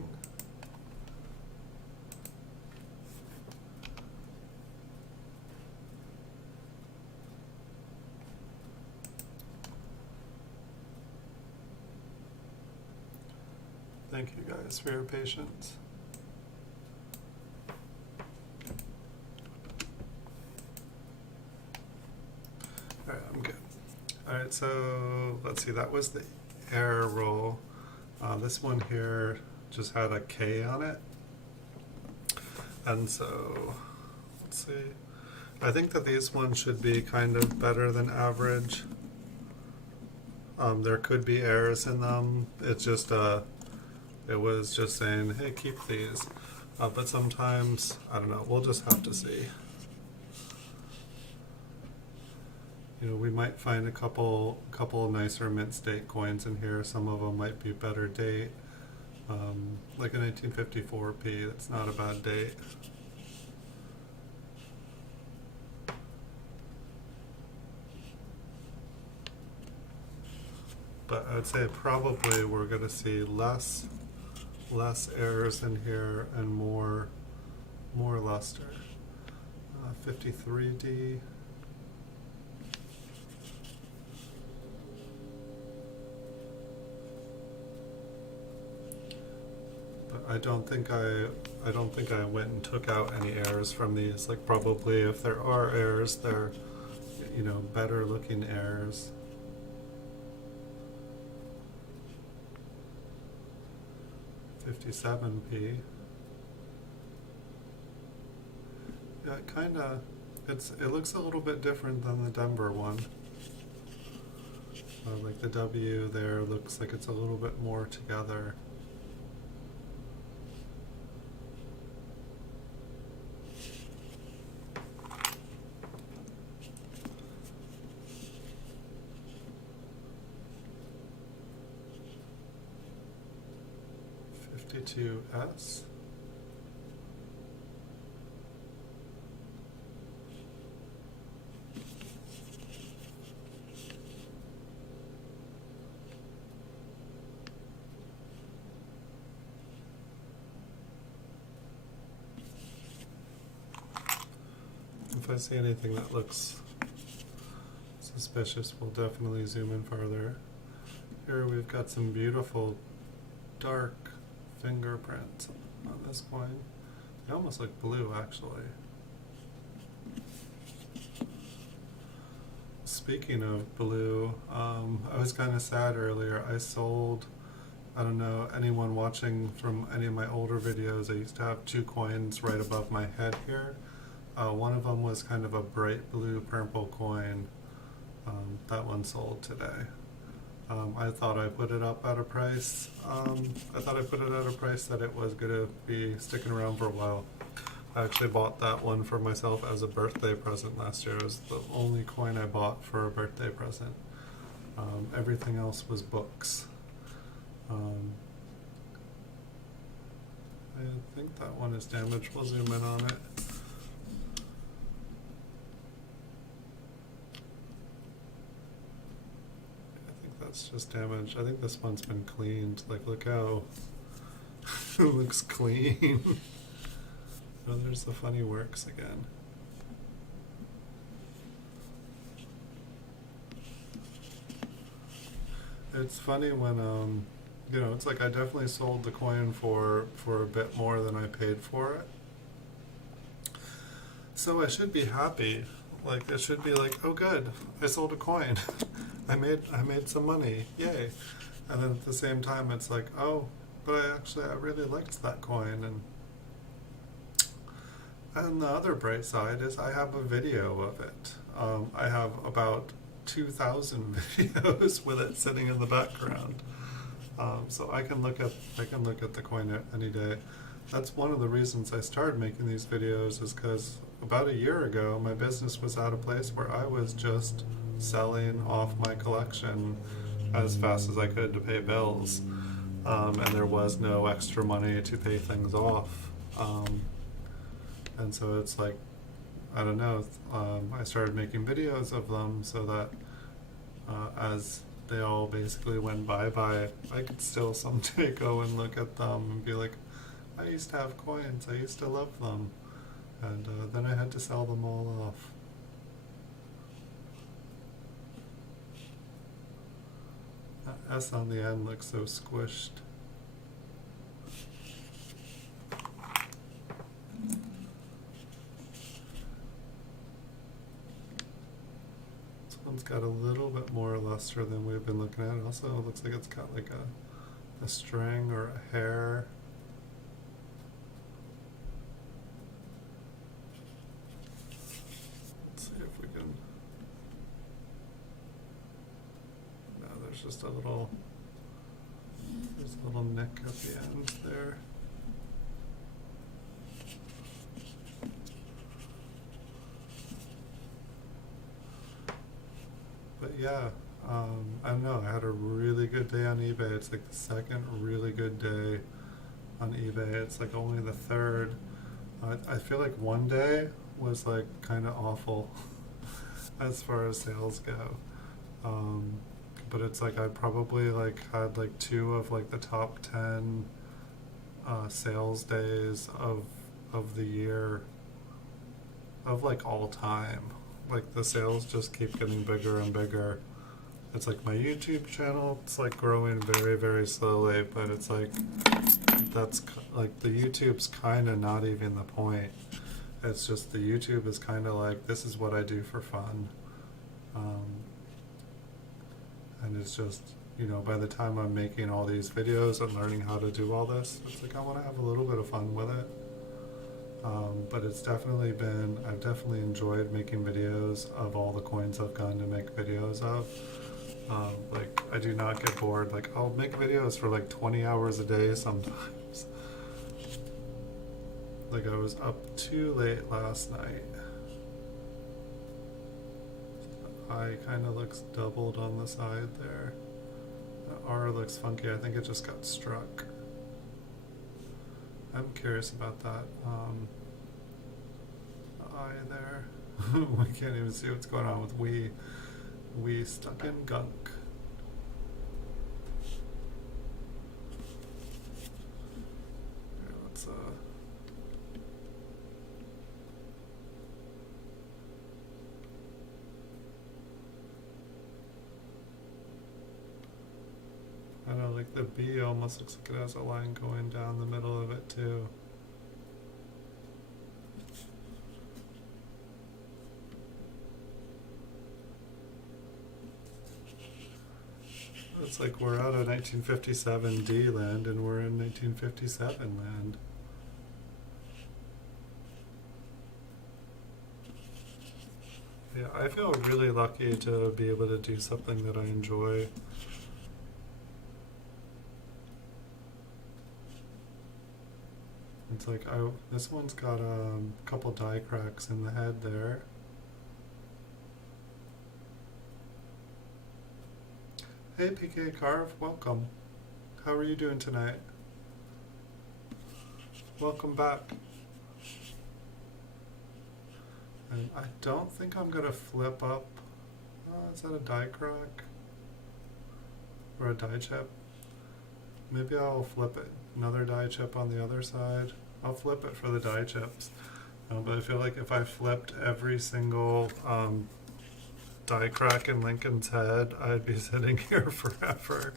Thank you guys for your patience. All right, I'm good. All right, so let's see, that was the air roll. This one here just had a K on it. And so, let's see. I think that these ones should be kind of better than average. There could be errors in them. It's just, it was just saying, hey, keep these. But sometimes, I don't know, we'll just have to see. You know, we might find a couple nicer mint state coins in here. Some of them might be better date. Like a 1954p, that's not a bad date. But I would say probably we're going to see less errors in here and more luster. 53D. I don't think I went and took out any errors from these. Like probably if there are errors, they're, you know, better looking errors. $57p. Yeah, it looks a little bit different than the Denver one. Like the W there looks like it's a little bit more together. S. If I see anything that looks suspicious, we'll definitely zoom in farther. Here we've got some beautiful dark fingerprints on this coin. They almost look blue, actually. Speaking of blue, I was kind of sad earlier. I sold, I don't know, anyone watching from any of my older videos, I used to have 2 coins right above my head here. One of them was kind of a bright blue purple coin. That one sold today. I thought I put it up at a price. That it was going to be sticking around for a while. I actually bought that one for myself as a birthday present last year. It was the only coin I bought for a birthday present. Everything else was books. I think that one is damaged. We'll zoom in on it. It's just damaged. I think this one's been cleaned. Like, look how it looks clean. Oh, there's the funny works again. It's funny when, you know, it's like I definitely sold the coin for a bit more than I paid for it. So I should be happy. Like, it should be like, oh good, I sold a coin. I made some money, yay. And then at the same time, it's like, oh, but I really liked that coin. And the other bright side is I have a video of it. I have about 2,000 videos with it sitting in the background. So I can look at the coin any day. That's one of the reasons I started making these videos, is because about a year ago my business was at a place where I was just selling off my collection as fast as I could to pay bills, and there was no extra money to pay things off. And so it's like, I don't know, I started making videos of them so that as they all basically went bye-bye, I could still someday go and look at them and be like, I used to have coins, I used to love them, and then I had to sell them all off. That S on the end looks so squished. One's got a little bit more luster than we've been looking at. Also, it looks like it's got like a string or a hair. Let's see if we can. No, there's just a little. There's a little nick at the end there. But yeah, I don't know, I had a really good day on eBay. It's like the second really good day on eBay. It's like only the third. I feel like one day was like kind of awful as far as sales go. But it's like I probably like had like 2 of like the top 10 sales days of the year, of like all time. Like the sales just keep getting bigger and bigger. It's like my YouTube channel, it's like growing very, very slowly, but it's like, that's like the YouTube's kind of not even the point. It's just the YouTube is kind of like, this is what I do for fun. And it's just, you know, by the time I'm making all these videos and learning how to do all this, it's like I want to have a little bit of fun with it. But it's definitely been, I've definitely enjoyed making videos of all the coins I've gone to make videos of. Like, I do not get bored. Like, I'll make videos for like 20 hours a day sometimes. Like, I was up too late last night. The eye kind of looks doubled on the side there. The R looks funky. I think it just got struck. I'm curious about that. The eye there. We can't even see what's going on with we stuck in gunk. Here, let's I don't know, like the B almost looks like it has a line going down the middle of it too. It's like we're out of 1957 D land and we're in 1957 land. Yeah, I feel really lucky to be able to do something that I enjoy. It's like, this one's got a couple die cracks in the head there. Hey PK Carve, welcome. How are you doing tonight? Welcome back. And I don't think I'm gonna flip up. Is that a die crack? Or a die chip? Maybe I'll flip it. Another die chip on the other side. I'll flip it for the die chips. But I feel like if I flipped every single die crack in Lincoln's head, I'd be sitting here forever.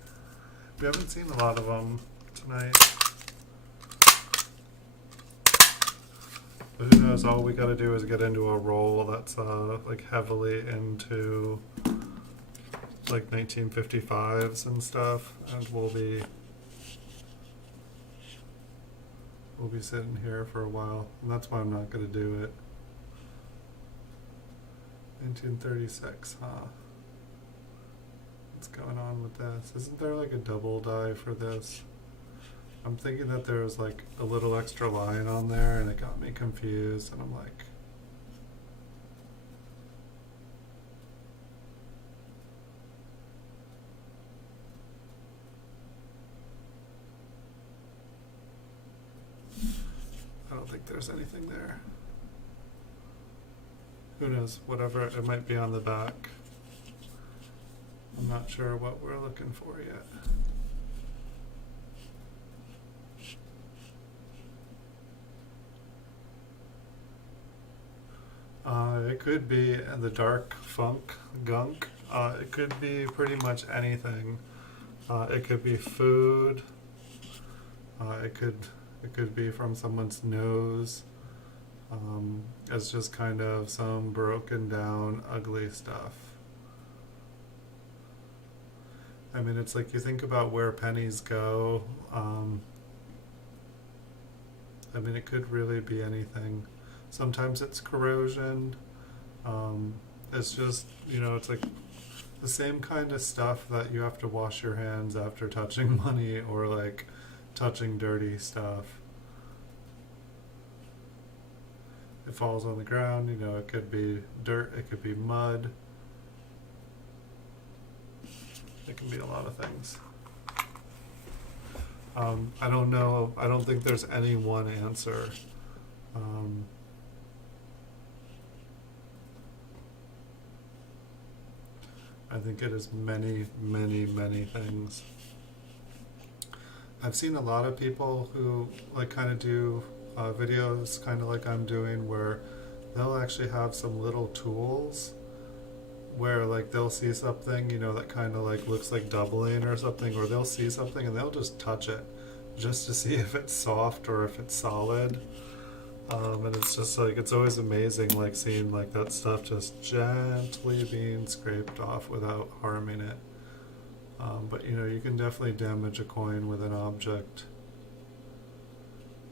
We haven't seen a lot of them tonight. But who knows, all we gotta do is get into a roll that's like heavily into like 1955s and stuff, and we'll be sitting here for a while, and that's why I'm not going to do it. 1936, huh? What's going on with this? Isn't there like a double die for this? I'm thinking that there was like a little extra line on there and it got me confused, and I'm like, I don't think there's anything there. Who knows? Whatever, it might be on the back. I'm not sure what we're looking for yet. It could be the dark funk gunk. It could be pretty much anything. It could be food. It could be from someone's nose. It's just kind of some broken down, ugly stuff. I mean, it's like you think about where pennies go. I mean, it could really be anything. Sometimes it's corrosion. It's just, you know, it's like the same kind of stuff that you have to wash your hands after touching money or like touching dirty stuff. It falls on the ground, you know, it could be dirt, it could be mud. It can be a lot of things. I don't know, I don't think there's any one answer. I think it is many, many, many things. I've seen a lot of people who like kind of do videos kind of like I'm doing, where they'll actually have some little tools where like they'll see something, you know, that kind of like looks like doubling or something, or they'll see something and they'll just touch it just to see if it's soft or if it's solid. And it's just like, it's always amazing like seeing like that stuff just gently being scraped off without harming it. But you know, you can definitely damage a coin with an object.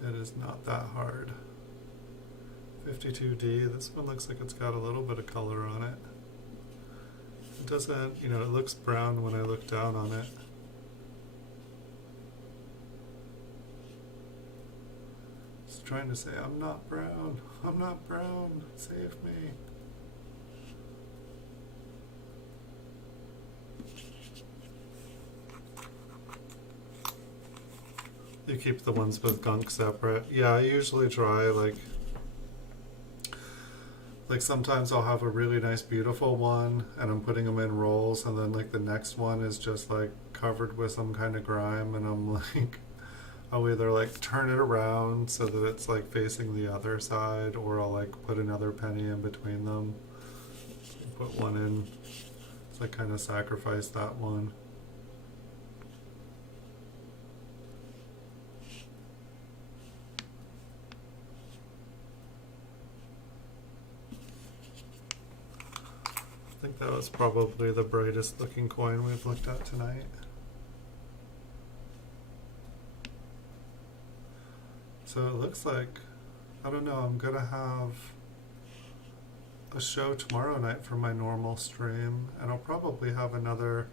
It is not that hard. 52D, this one looks like it's got a little bit of color on it. It doesn't, you know, it looks brown when I look down on it. It's trying to say, I'm not brown, I'm not brown, save me. You keep the ones with gunk separate. Yeah, I usually try like sometimes I'll have a really nice beautiful one and I'm putting them in rolls, and then like the next one is just like covered with some kind of grime, and I'm like, I'll either like turn it around so that it's like facing the other side, or I'll like put another penny in between them. Put one in. So I kind of sacrifice that one. I think that was probably the brightest looking coin we've looked at tonight. So it looks like, I don't know, I'm gonna have a show tomorrow night for my normal stream, and I'll probably have another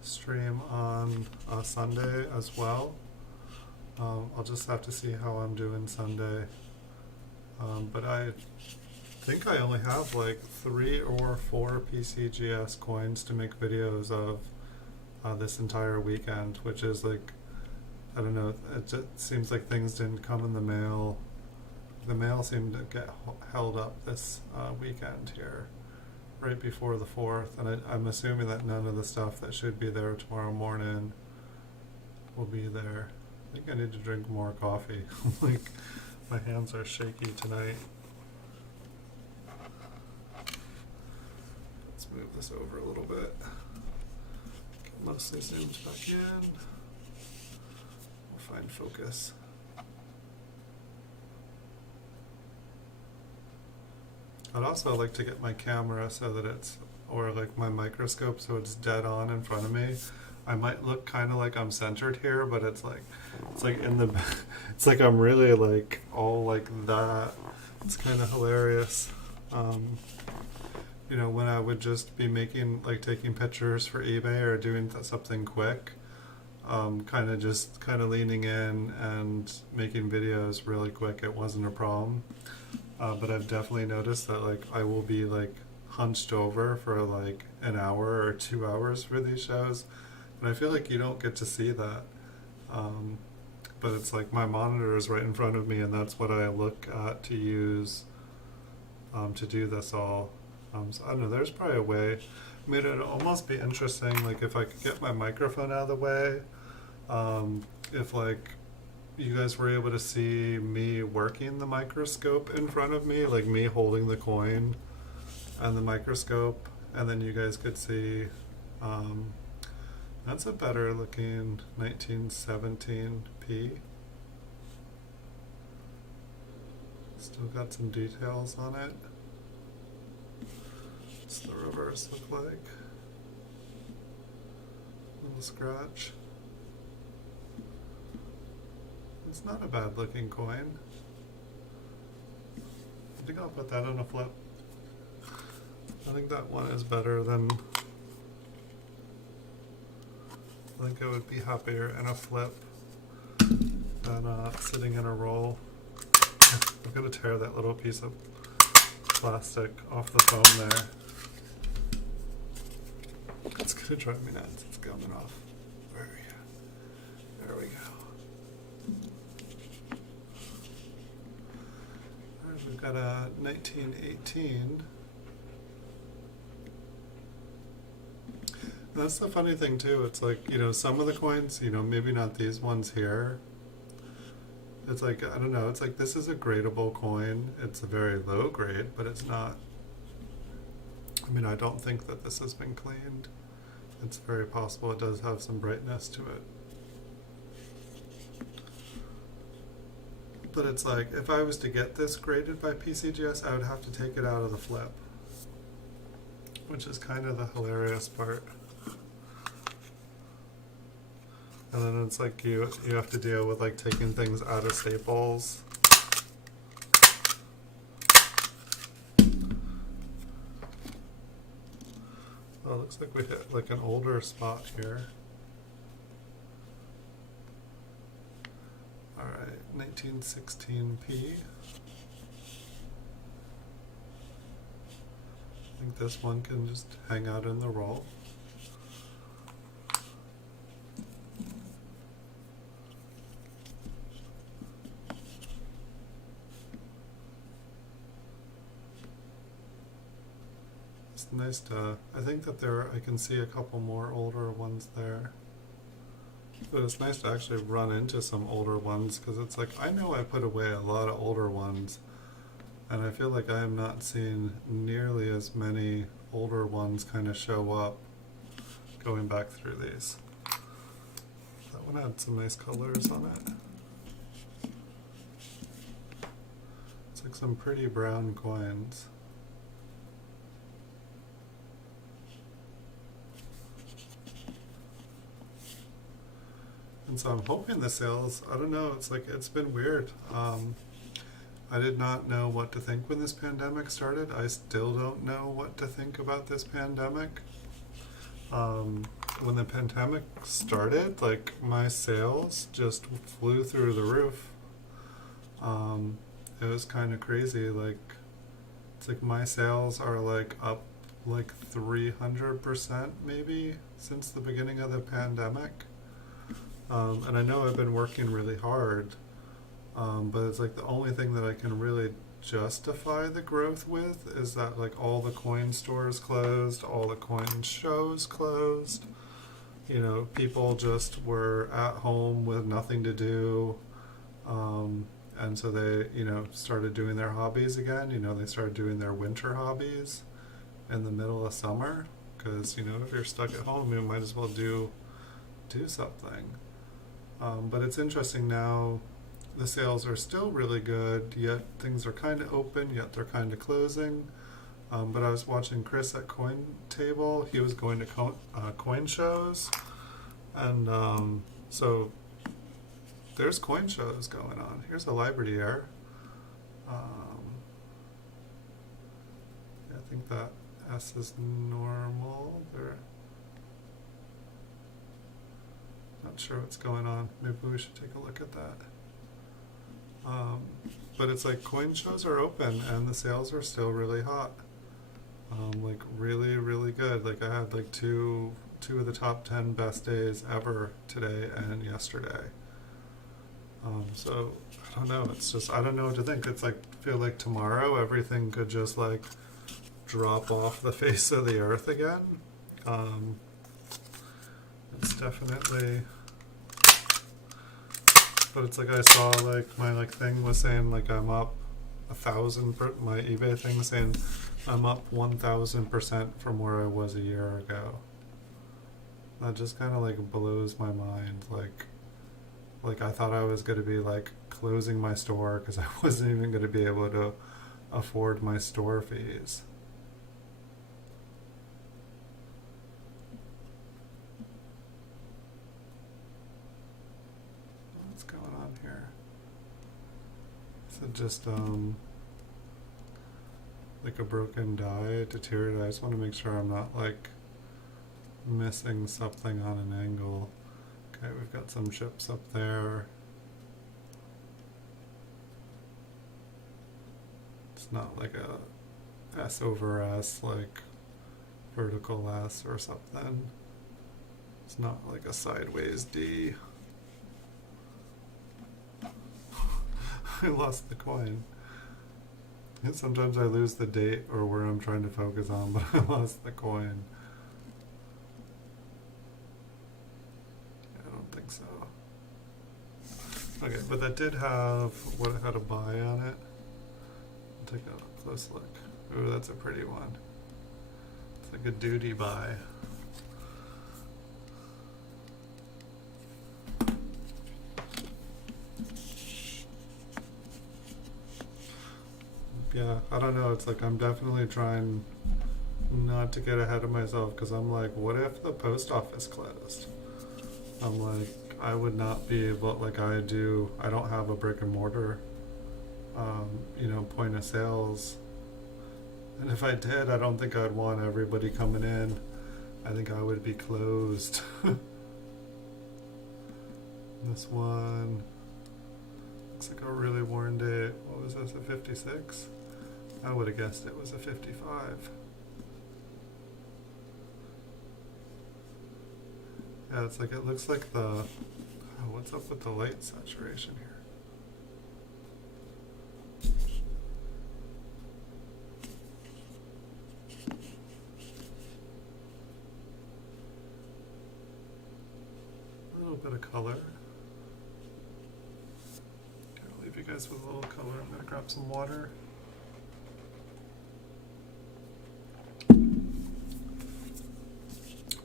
stream on Sunday as well. I'll just have to see how I'm doing Sunday. But I think I only have like 3 or 4 PCGS coins to make videos of this entire weekend, which is like, I don't know, it just seems like things didn't come in the mail. The mail seemed to get held up this weekend here, right before the 4th, and I'm assuming that none of the stuff that should be there tomorrow morning will be there. I think I need to drink more coffee. Like, my hands are shaky tonight. Let's move this over a little bit. Get mostly zoomed back in. We'll find focus. I'd also like to get my camera so that it's or like my microscope so it's dead on in front of me, I might look kind of like I'm centered here, but it's like in the, it's like I'm really like all like that. It's kind of hilarious. You know, when I would just be making, like taking pictures for eBay or doing something quick, kind of leaning in and making videos really quick, it wasn't a problem. But I've definitely noticed that like I will be like hunched over for like an hour or 2 hours for these shows, and I feel like you don't get to see that. But it's like my monitor is right in front of me, and that's what I look at to use to do this all. So I don't know, there's probably a way. I mean, it'd almost be interesting, like if I could get my microphone out of the way, if like you guys were able to see me working the microscope in front of me, like me holding the coin and the microscope, and then you guys could see, that's a better looking 1917p. Still got some details on it. What's the reverse look like? Little scratch. It's not a bad looking coin. I think I'll put that on a flip. I think that one is better than, I think I would be happier in a flip than sitting in a roll. I'm going to tear that little piece of plastic off the foam there. It's going to drive me nuts. It's coming off. Where are we? There we go. Alright, we've got a 1918. That's the funny thing too. It's like, you know, some of the coins, you know, maybe not these ones here. It's like, I don't know, it's like this is a gradable coin. It's a very low grade, but it's not, I mean, I don't think that this has been cleaned. It's very possible it does have some brightness to it. But it's like, if I was to get this graded by PCGS, I would have to take it out of the flip, which is kind of the hilarious part. And then it's like you have to deal with like taking things out of staples. Oh, it looks like we hit like an older spot here. Alright, 1916p. I think this one can just hang out in the roll. It's nice to, I think that I can see a couple more older ones there. But it's nice to actually run into some older ones, because it's like, I know I put away a lot of older ones, and I feel like I am not seeing nearly as many older ones kind of show up going back through these. That one had some nice colors on it. It's like some pretty brown coins. And so I'm hoping the sales, I don't know, it's like, it's been weird. I did not know what to think when this pandemic started. I still don't know what to think about this pandemic. When the pandemic started, like my sales just flew through the roof. It was kind of crazy. Like, it's like my sales are like up like 300% maybe since the beginning of the pandemic. And I know I've been working really hard, but it's like the only thing that I can really justify the growth with is that like all the coin stores closed, all the coin shows closed, you know, people just were at home with nothing to do, and so they, you know, started doing their hobbies again. You know, they started doing their winter hobbies in the middle of summer, because, you know, if you're stuck at home, you might as well do something. But it's interesting now, the sales are still really good, yet things are kind of open, yet they're kind of closing. But I was watching Chris at Coin Table. He was going to coin shows, and so there's coin shows going on. Here's a Liberty Air. Yeah, I think that S is normal. They're not sure what's going on. Maybe we should take a look at that. But it's like coin shows are open and the sales are still really hot. Like really, really good. Like I had like two of the top 10 best days ever today and yesterday. So I don't know. It's just I don't know what to think. It's like feel like tomorrow everything could just like drop off the face of the earth again. It's definitely. But it's like I saw like my like thing was saying like I'm up 1,000. My eBay thing saying I'm up 1,000% from where I was a year ago. That just kind of like blows my mind. Like I thought I was going to be like closing my store because I wasn't even going to be able to afford my store fees. What's going on here? Is it just like a broken die, deteriorated? I just want to make sure I'm not like missing something on an angle. Okay, we've got some chips up there. It's not like a S over S, like vertical S or something. It's not like a sideways D. I lost the coin. And sometimes I lose the date or where I'm trying to focus on, but I lost the coin. I don't think so. Okay, but that did have what it had a buy on it. I'll take a close look. Ooh, that's a pretty one. It's like a duty buy. Yeah, I don't know. It's like I'm definitely trying not to get ahead of myself because I'm like, what if the post office closed? I'm like, I would not be able, like I don't have a brick and mortar, point of sales. And if I did, I don't think I'd want everybody coming in. I think I would be closed. This one looks like a really worn date. What was this, a 56? I would have guessed it was a 55. Yeah, it's like, it looks like what's up with the light saturation here? A little bit of color. I'll leave you guys with a little color. I'm gonna grab some water.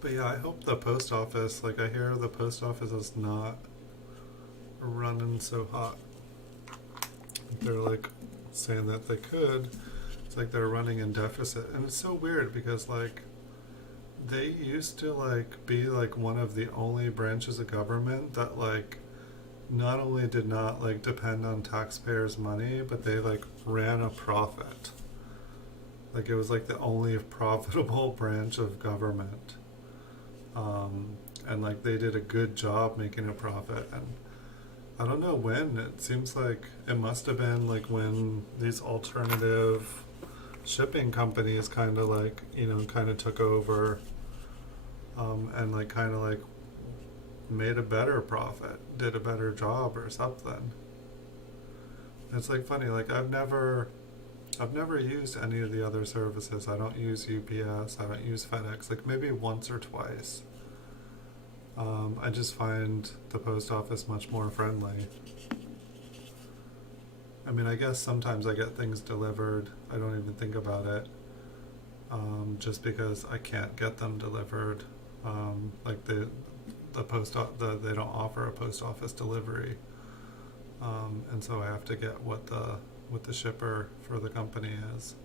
But yeah, I hope the post office, like I hear the post office is not running so hot. They're like saying that they could. It's like they're running in deficit. And it's so weird because like they used to like be like one of the only branches of government that like not only did not like depend on taxpayers' money, but they like ran a profit. Like it was like the only profitable branch of government. And like they did a good job making a profit, and I don't know when. It seems like it must have been like when these alternative shipping companies kind of like kind of took over, and like kind of like made a better profit, did a better job or something. It's like funny, like I've never used any of the other services. I don't use UPS, I don't use FedEx, like maybe once or twice. I just find the post office much more friendly. I mean, I guess sometimes I get things delivered, I don't even think about it, just because I can't get them delivered. Like they don't offer a post office delivery, and so I have to get what the shipper for the company is.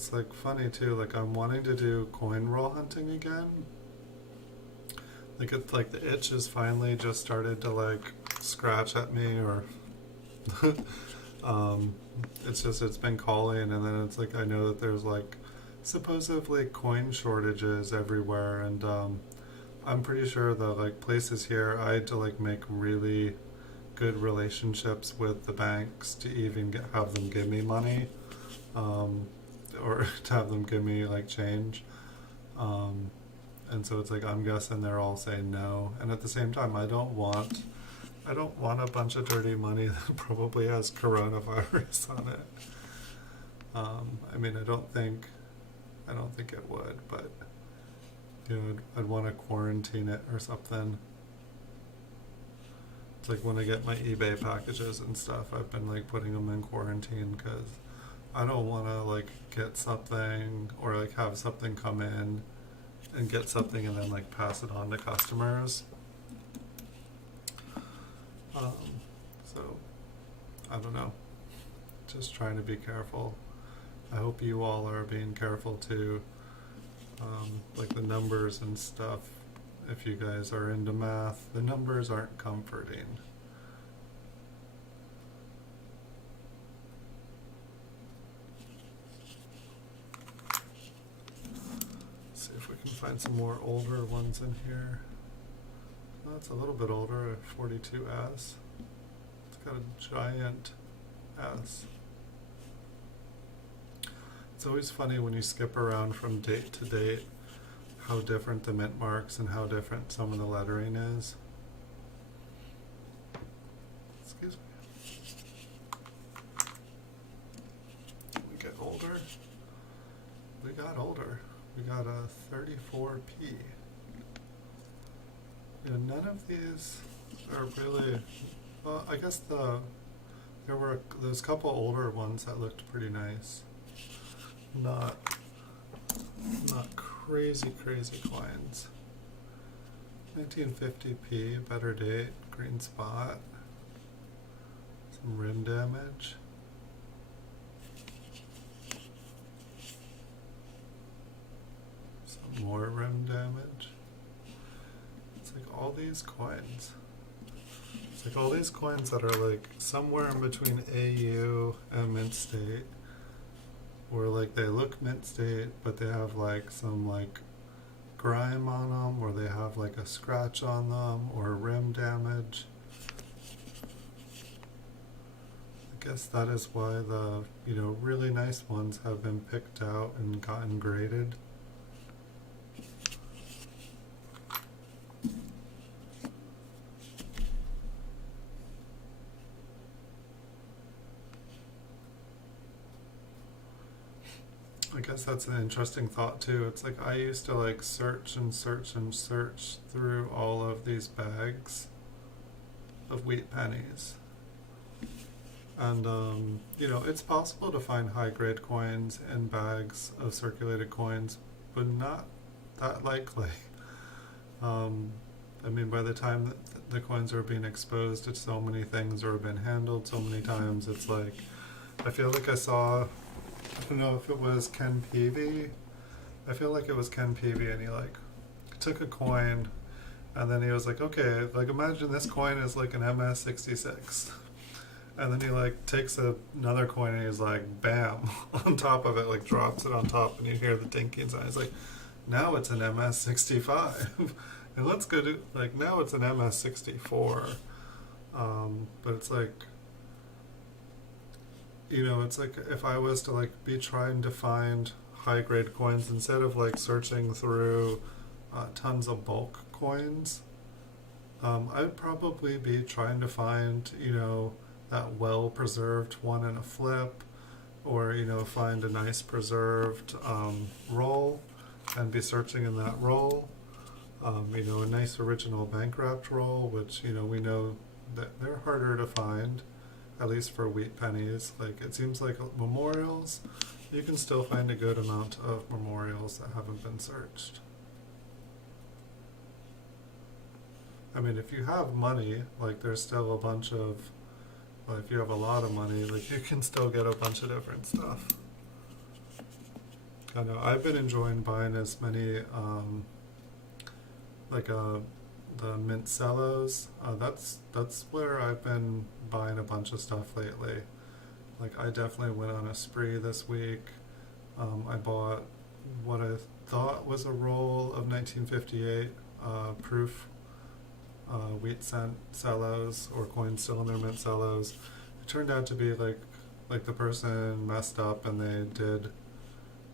it's like funny too, like I'm wanting to do coin roll hunting again. Like it's like the itch has finally just started to like scratch at me, or it's been calling, and then it's like I know that there's like supposedly coin shortages everywhere, and I'm pretty sure the like places here I had to like make really good relationships with the banks to even have them give me money, or to have them give me like change. And so it's like I'm guessing they're all saying no. And at the same time, I don't want a bunch of dirty money that probably has coronavirus on it. I mean, I don't think it would, but you know, I'd want to quarantine it or something. It's like when I get my eBay packages and stuff, I've been like putting them in quarantine because I don't want to like get something or like have something come in and get something and then like pass it on to customers. So I don't know, just trying to be careful. I hope you all are being careful too, like the numbers and stuff. If you guys are into math, the numbers aren't comforting. Let's see if we can find some more older ones in here. Oh, it's a little bit older, a 42S. It's got a giant S. It's always funny when you skip around from date to date how different the mint marks and how different some of the lettering is. Excuse me. We get older. We got older. We got a 34p. You know, none of these are really. Well, I guess there's a couple older ones that looked pretty nice. Not crazy coins. 1950p, better date, green spot, some rim damage. Some more rim damage. It's like all these coins. It's like all these coins that are like somewhere in between AU and mint state, where like they look mint state, but they have like some like grime on them, or they have like a scratch on them, or rim damage. I guess that is why the, you know, really nice ones have been picked out and gotten graded. I guess that's an interesting thought too. It's like I used to like search through all of these bags of wheat pennies. And you know, it's possible to find high grade coins in bags of circulated coins, but not that likely. I mean, by the time that the coins are being exposed to so many things or have been handled so many times, it's like, I feel like I saw, I don't know if it was Ken Peavy. I feel like it was Ken Peavy, and he like took a coin, and then he was like, okay, like imagine this coin is like an MS-66, and then he like takes another coin and he's like, bam, on top of it, like drops it on top, and you hear the tinking sound. He's like, now it's an MS-65, and let's go to like now it's an MS-64, but it's like, you know, it's like if I was to like be trying to find high grade coins instead of like searching through tons of bulk coins, I'd probably be trying to find, you know, that well preserved one in a flip, or, you know, find a nice preserved roll and be searching in that roll. You know, a nice original bank wrapped roll, which, you know, we know that they're harder to find, at least for wheat pennies. Like, it seems like memorials, you can still find a good amount of memorials that haven't been searched. I mean, if you have money, like there's still a bunch of, well, if you have a lot of money, like you can still get a bunch of different stuff. I know I've been enjoying buying as many like the mint cellos. That's where I've been buying a bunch of stuff lately. Like I definitely went on a spree this week. I bought what I thought was a roll of 1958 proof wheat cent cellos, or coins still in their mint cellos. It turned out to be like the person messed up, and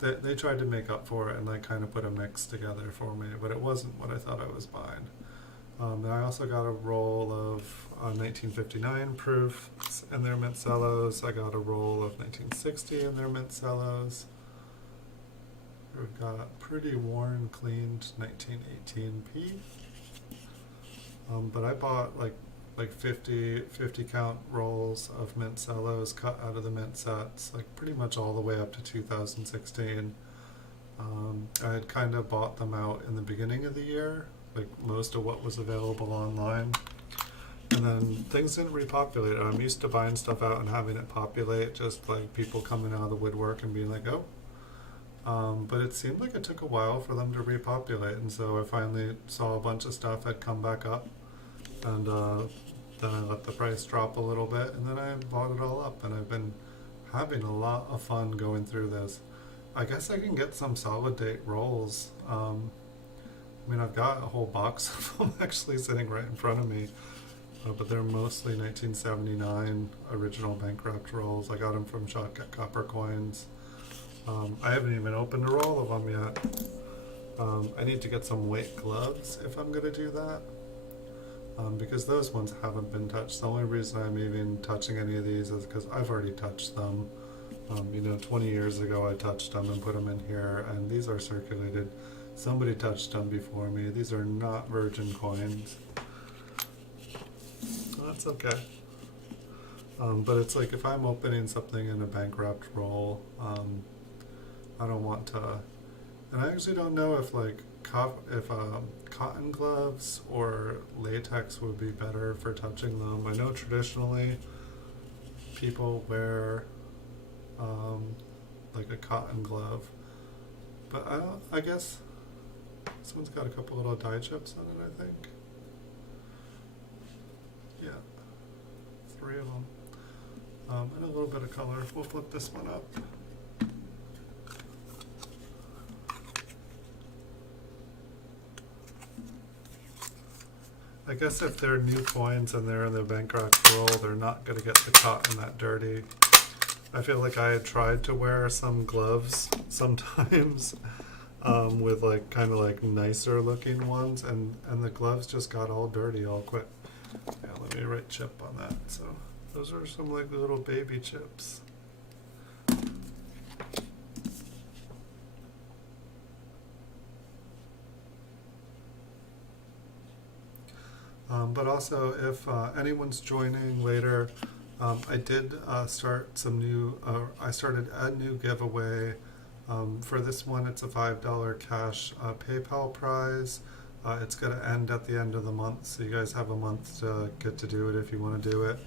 they tried to make up for it and like kind of put a mix together for me, but it wasn't what I thought I was buying. Then I also got a roll of 1959 proof in their mint cellos. I got a roll of 1960 in their mint cellos. We've got pretty worn, cleaned 1918p. But I bought like 50 count rolls of mint cellos cut out of the mint sets, like pretty much all the way up to 2016. I had kind of bought them out in the beginning of the year, like most of what was available online. And then things didn't repopulate. I'm used to buying stuff out and having it populate, just like people coming out of the woodwork and being like, oh. But it seemed like it took a while for them to repopulate, and so I finally saw a bunch of stuff had come back up, and then I let the price drop a little bit, and then I bought it all up, and I've been having a lot of fun going through this. I guess I can get some solid date rolls. I mean, I've got a whole box of them actually sitting right in front of me, but they're mostly 1979 original bankrupt rolls. I got them from Shotgun Copper Coins. I haven't even opened a roll of them yet. I need to get some weight gloves if I'm going to do that, because those ones haven't been touched. The only reason I'm even touching any of these is because I've already touched them. 20 years ago I touched them and put them in here, and these are circulated. Somebody touched them before me. These are not virgin coins. That's okay. But it's like if I'm opening something in a bankrupt roll, I don't want to, and I actually don't know if cotton gloves or latex would be better for touching them. I know traditionally people wear like a cotton glove, but I guess this one's got a couple little die chips on it, I think. Yeah, 3 of them, and a little bit of color. We'll flip this one up. I guess if they're new coins and they're in the bankrupt roll, they're not going to get the cotton that dirty. I feel like I had tried to wear some gloves sometimes with like kind of like nicer looking ones, and the gloves just got all dirty all quick. Yeah, let me write chip on that. So those are some like little baby chips. But also, if anyone's joining later, I did start some new. I started a new giveaway. For this one, it's a $5 cash PayPal prize. It's going to end at the end of the month, so you guys have a month to get to do it if you want to do it.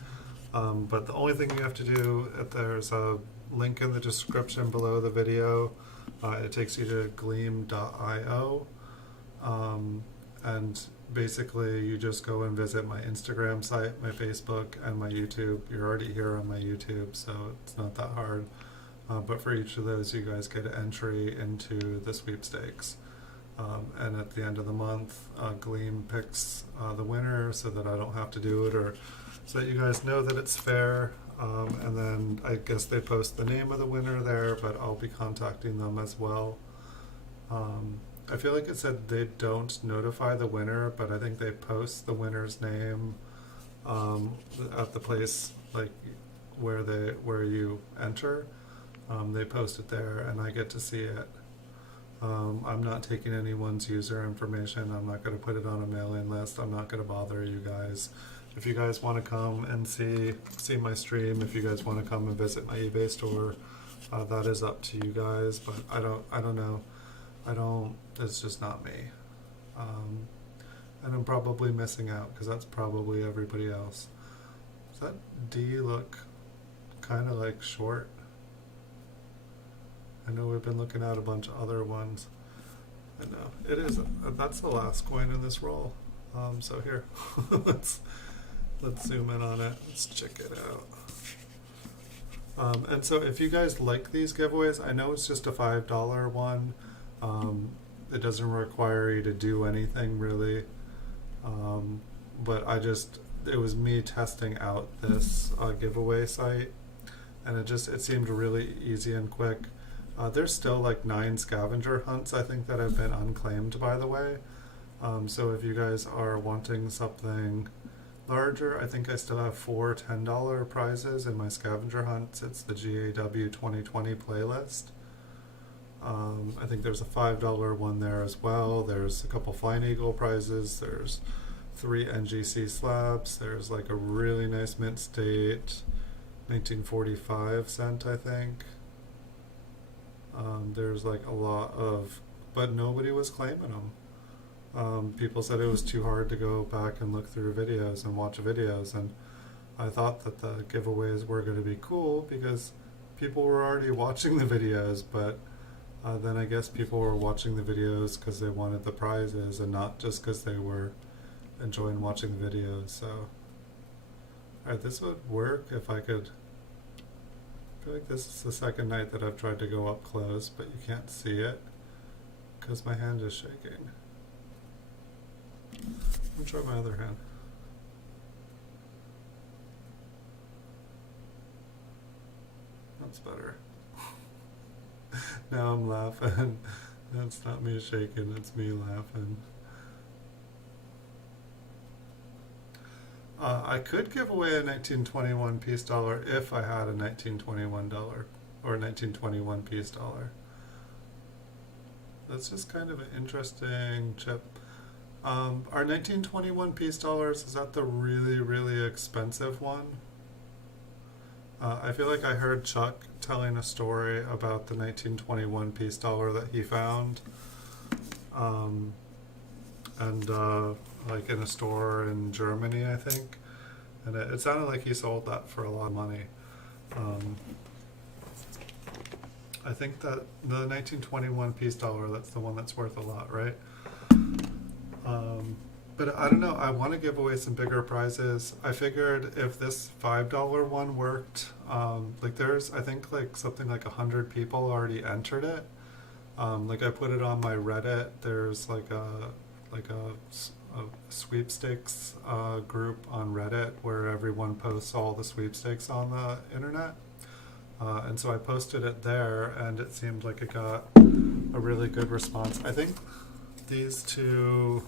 But the only thing you have to do, there's a link in the description below the video. It takes you to gleam.io. And basically you just go and visit my Instagram site, my Facebook, and my YouTube. You're already here on my YouTube, so it's not that hard. But for each of those, you guys get an entry into the sweepstakes. And at the end of the month, Gleam picks the winner so that I don't have to do it, or so that you guys know that it's fair. And then I guess they post the name of the winner there, but I'll be contacting them as well. I feel like it said they don't notify the winner, but I think they post the winner's name at the place like where you enter. They post it there, and I get to see it. I'm not taking anyone's user information. I'm not going to put it on a mailing list. I'm not going to bother you guys. If you guys want to come and see my stream, if you guys want to come and visit my eBay store, that is up to you guys. But I don't know. It's just not me. And I'm probably missing out because that's probably everybody else. Does that D look kind of like short? I know we've been looking at a bunch of other ones. I know it is. That's the last coin in this roll. So here, let's zoom in on it. Let's check it out. And so if you guys like these giveaways, I know it's just a $5 one. It doesn't require you to do anything really. But it was me testing out this giveaway site, and it seemed really easy and quick. There's still like 9 scavenger hunts, I think, that have been unclaimed, by the way. So if you guys are wanting something larger, I think I still have 4 $10 prizes in my scavenger hunts. It's the GAW 2020 playlist. I think there's a $5 one there as well. There's a couple Flying Eagle prizes. There's 3 NGC slabs. There's like a really nice mint state 1945 cent, I think. There's like a lot of, but nobody was claiming them. People said it was too hard to go back and look through videos and watch videos, and I thought that the giveaways were going to be cool because people were already watching the videos, but then I guess people were watching the videos because they wanted the prizes and not just because they were enjoying watching the videos. So, alright, this would work if I could. I feel like this is the second night that I've tried to go up close, but you can't see it because my hand is shaking. Let me try my other hand. That's better. Now I'm laughing. That's not me shaking, it's me laughing. I could give away a 1921 piece dollar if I had a $1921 or a 1921 piece dollar. That's just kind of an interesting chip. Our 1921 piece dollars, is that the really, really expensive one? I feel like I heard Chuck telling a story about the 1921 piece dollar that he found. Like in a store in Germany, I think. And it sounded like he sold that for a lot of money. I think that the 1921 piece dollar, that's the one that's worth a lot, right? But I don't know, I want to give away some bigger prizes. I figured if this $5 one worked, like there's, I think like something like 100 people already entered it. Like I put it on my Reddit, there's like a sweepstakes group on Reddit where everyone posts all the sweepstakes on the internet. And so I posted it there, and it seemed like it got a really good response. I think these two,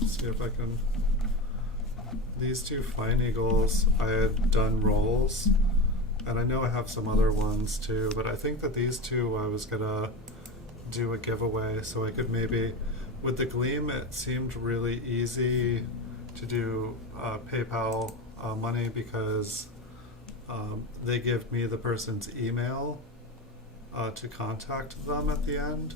let's see if I can, these two Flying Eagles, I had done rolls, and I know I have some other ones too, but I think that these two I was gonna do a giveaway, so I could maybe, with the Gleam, it seemed really easy to do PayPal money because they give me the person's email to contact them at the end.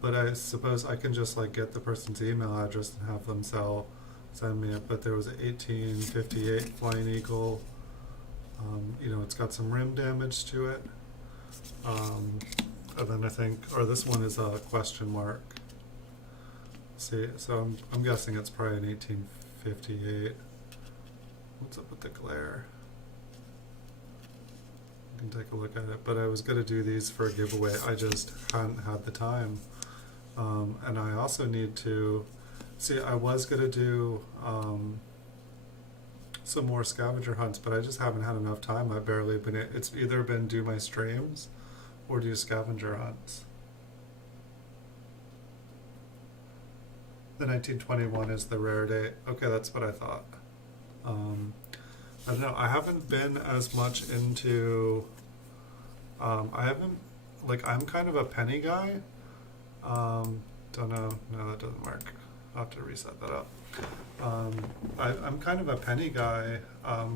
But I suppose I can just like get the person's email address and have them send me it. But there was an 1858 Flying Eagle. You know, it's got some rim damage to it. And then I think, or this one is a question mark. See, so I'm guessing it's probably an 1858. What's up with the glare? You can take a look at it. But I was going to do these for a giveaway. I just hadn't had the time. And I also need to, see, I was going to do some more scavenger hunts, but I just haven't had enough time. I've barely been, it's either been do my streams or do scavenger hunts. The 1921 is the rare date. Okay, that's what I thought. I don't know. I haven't been as much into. I haven't, like, I'm kind of a penny guy. Don't know. No, that doesn't work. I'll have to reset that up. I'm kind of a penny guy,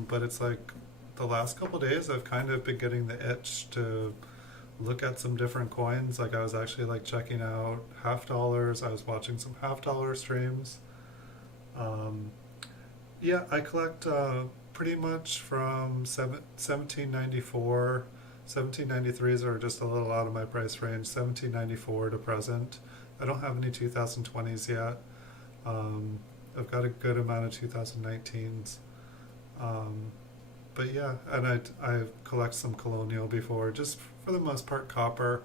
but it's like the last couple days I've kind of been getting the itch to look at some different coins. Like I was actually like checking out $50. I was watching some $50 streams. Yeah, I collect pretty much from 1794 1793s are just a little out of my price range. 1794 to present. I don't have any 2020s yet. Um, I've got a good amount of 2019s. Um, but yeah, and I collect some colonial before, just for the most part copper.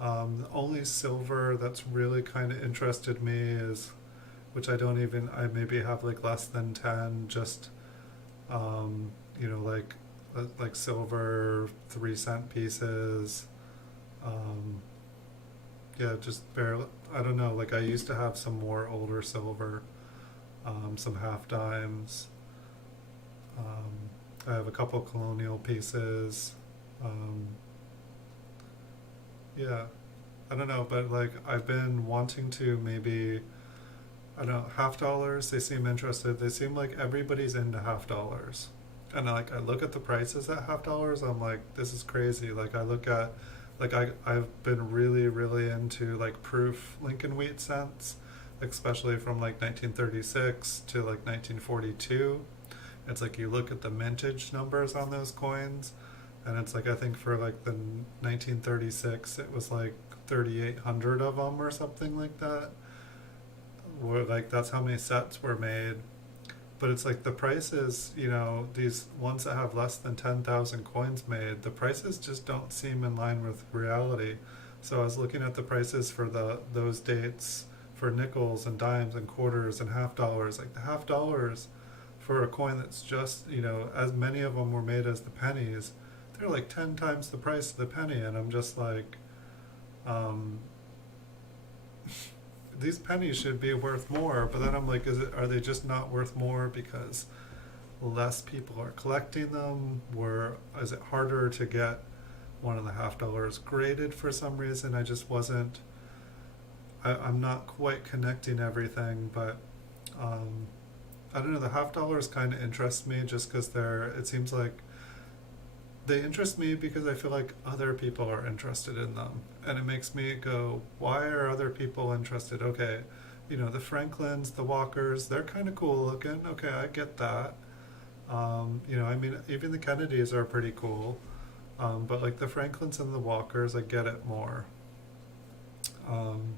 The only silver that's really kind of interested me is, which I maybe have like less than 10, just, you know, like silver 3 cent pieces. Um, yeah, just barely, I don't know, like I used to have some more older silver, some half dimes. I have a couple colonial pieces. Um, yeah, I don't know, but like I've been wanting to maybe, I don't know, half dollars. They seem interested. They seem like everybody's into half dollars. And like I look at the prices at half dollars, I'm like, this is crazy. Like I look at, like I've been really, really into like proof Lincoln wheat cents, especially from like 1936 to like 1942. It's like you look at the mintage numbers on those coins, and it's like I think for like the 1936, it was like 3,800 of them or something like that. Where like that's how many sets were made. But it's like the prices, you know, these ones that have less than 10,000 coins made, the prices just don't seem in line with reality. So I was looking at the prices for those dates for nickels and dimes and quarters and half dollars. Like the half dollars for a coin that's just, you know, as many of them were made as the pennies, they're like 10 times the price of the penny. And I'm just like, um, these pennies should be worth more. But then I'm like, are they just not worth more because less people are collecting them? Or is it harder to get one and a half dollars graded for some reason? I just wasn't, I'm not quite connecting everything, but um, I don't know, the half dollars kind of interest me just because it seems like they interest me because I feel like other people are interested in them. And it makes me go, why are other people interested? Okay, you know, the Franklins, the Walkers, they're kind of cool looking. Okay, I get that. You know, I mean, even the Kennedys are pretty cool. But like the Franklins and the Walkers, I get it more. Um,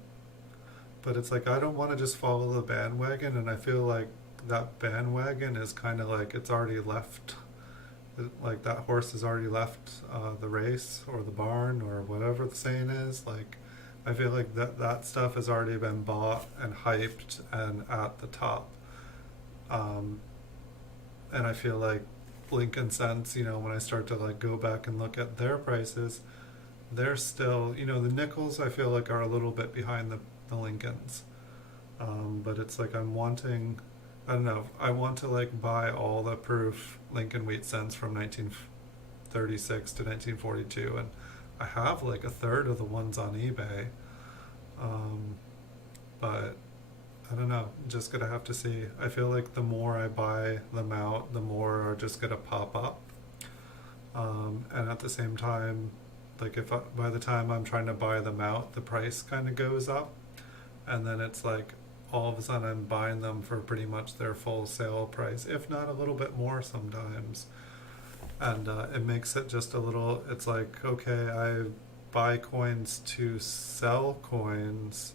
but it's like I don't want to just follow the bandwagon, and I feel like that bandwagon is kind of like it's already left, like that horse has already left the race or the barn or whatever the saying is. Like I feel like that stuff has already been bought and hyped and at the top. um, and I feel like Lincoln cents, you know, when I start to like go back and look at their prices, they're still, you know, the nickels I feel like are a little bit behind the Lincolns. But it's like I don't know, I want to like buy all the proof Lincoln wheat cents from 1936 to 1942, and I have like a third of the ones on eBay. Um, but I don't know, just gonna have to see. I feel like the more I buy them out, the more are just gonna pop up. And at the same time, like by the time I'm trying to buy them out, the price kind of goes up, and then it's like all of a sudden I'm buying them for pretty much their full sale price, if not a little bit more sometimes. And it makes it just a little, it's like, okay, I buy coins to sell coins.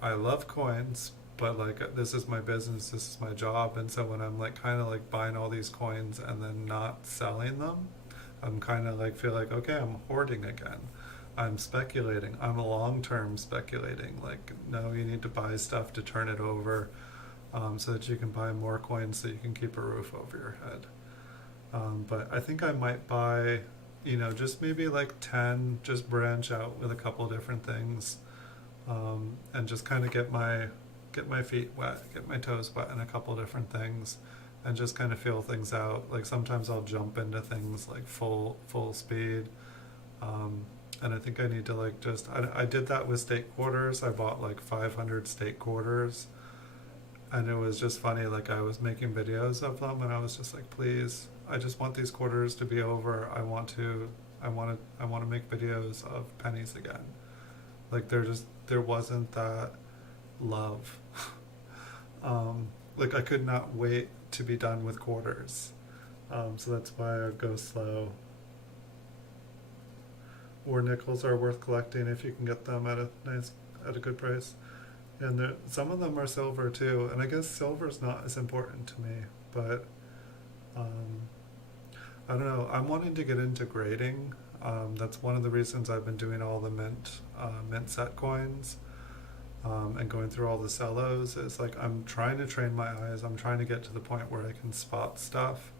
I love coins, but like this is my business, this is my job. And so when I'm like kind of like buying all these coins and then not selling them, I'm kind of like feel like, okay, I'm hoarding again. I'm speculating. I'm a long-term speculating. Like, no, you need to buy stuff to turn it over, so that you can buy more coins so you can keep a roof over your head. But I think I might buy, you know, just maybe like 10, just branch out with a couple different things, and just kind of get my feet wet, get my toes wet in a couple different things, and just kind of feel things out. Like sometimes I'll jump into things like full speed. Um, and I think I need to like just, I did that with state quarters. I bought like 500 state quarters, and it was just funny. Like I was making videos of them, and I was just like, please, I just want these quarters to be over. I want to make videos of pennies again. Like there wasn't that love. Like I could not wait to be done with quarters. So that's why I go slow. or nickels are worth collecting if you can get them at a good price. And some of them are silver too, and I guess silver's not as important to me, but um, I don't know. I'm wanting to get into grading. That's one of the reasons I've been doing all the mint set coins, and going through all the cellos. Is like I'm trying to train my eyes. I'm trying to get to the point where I can spot stuff.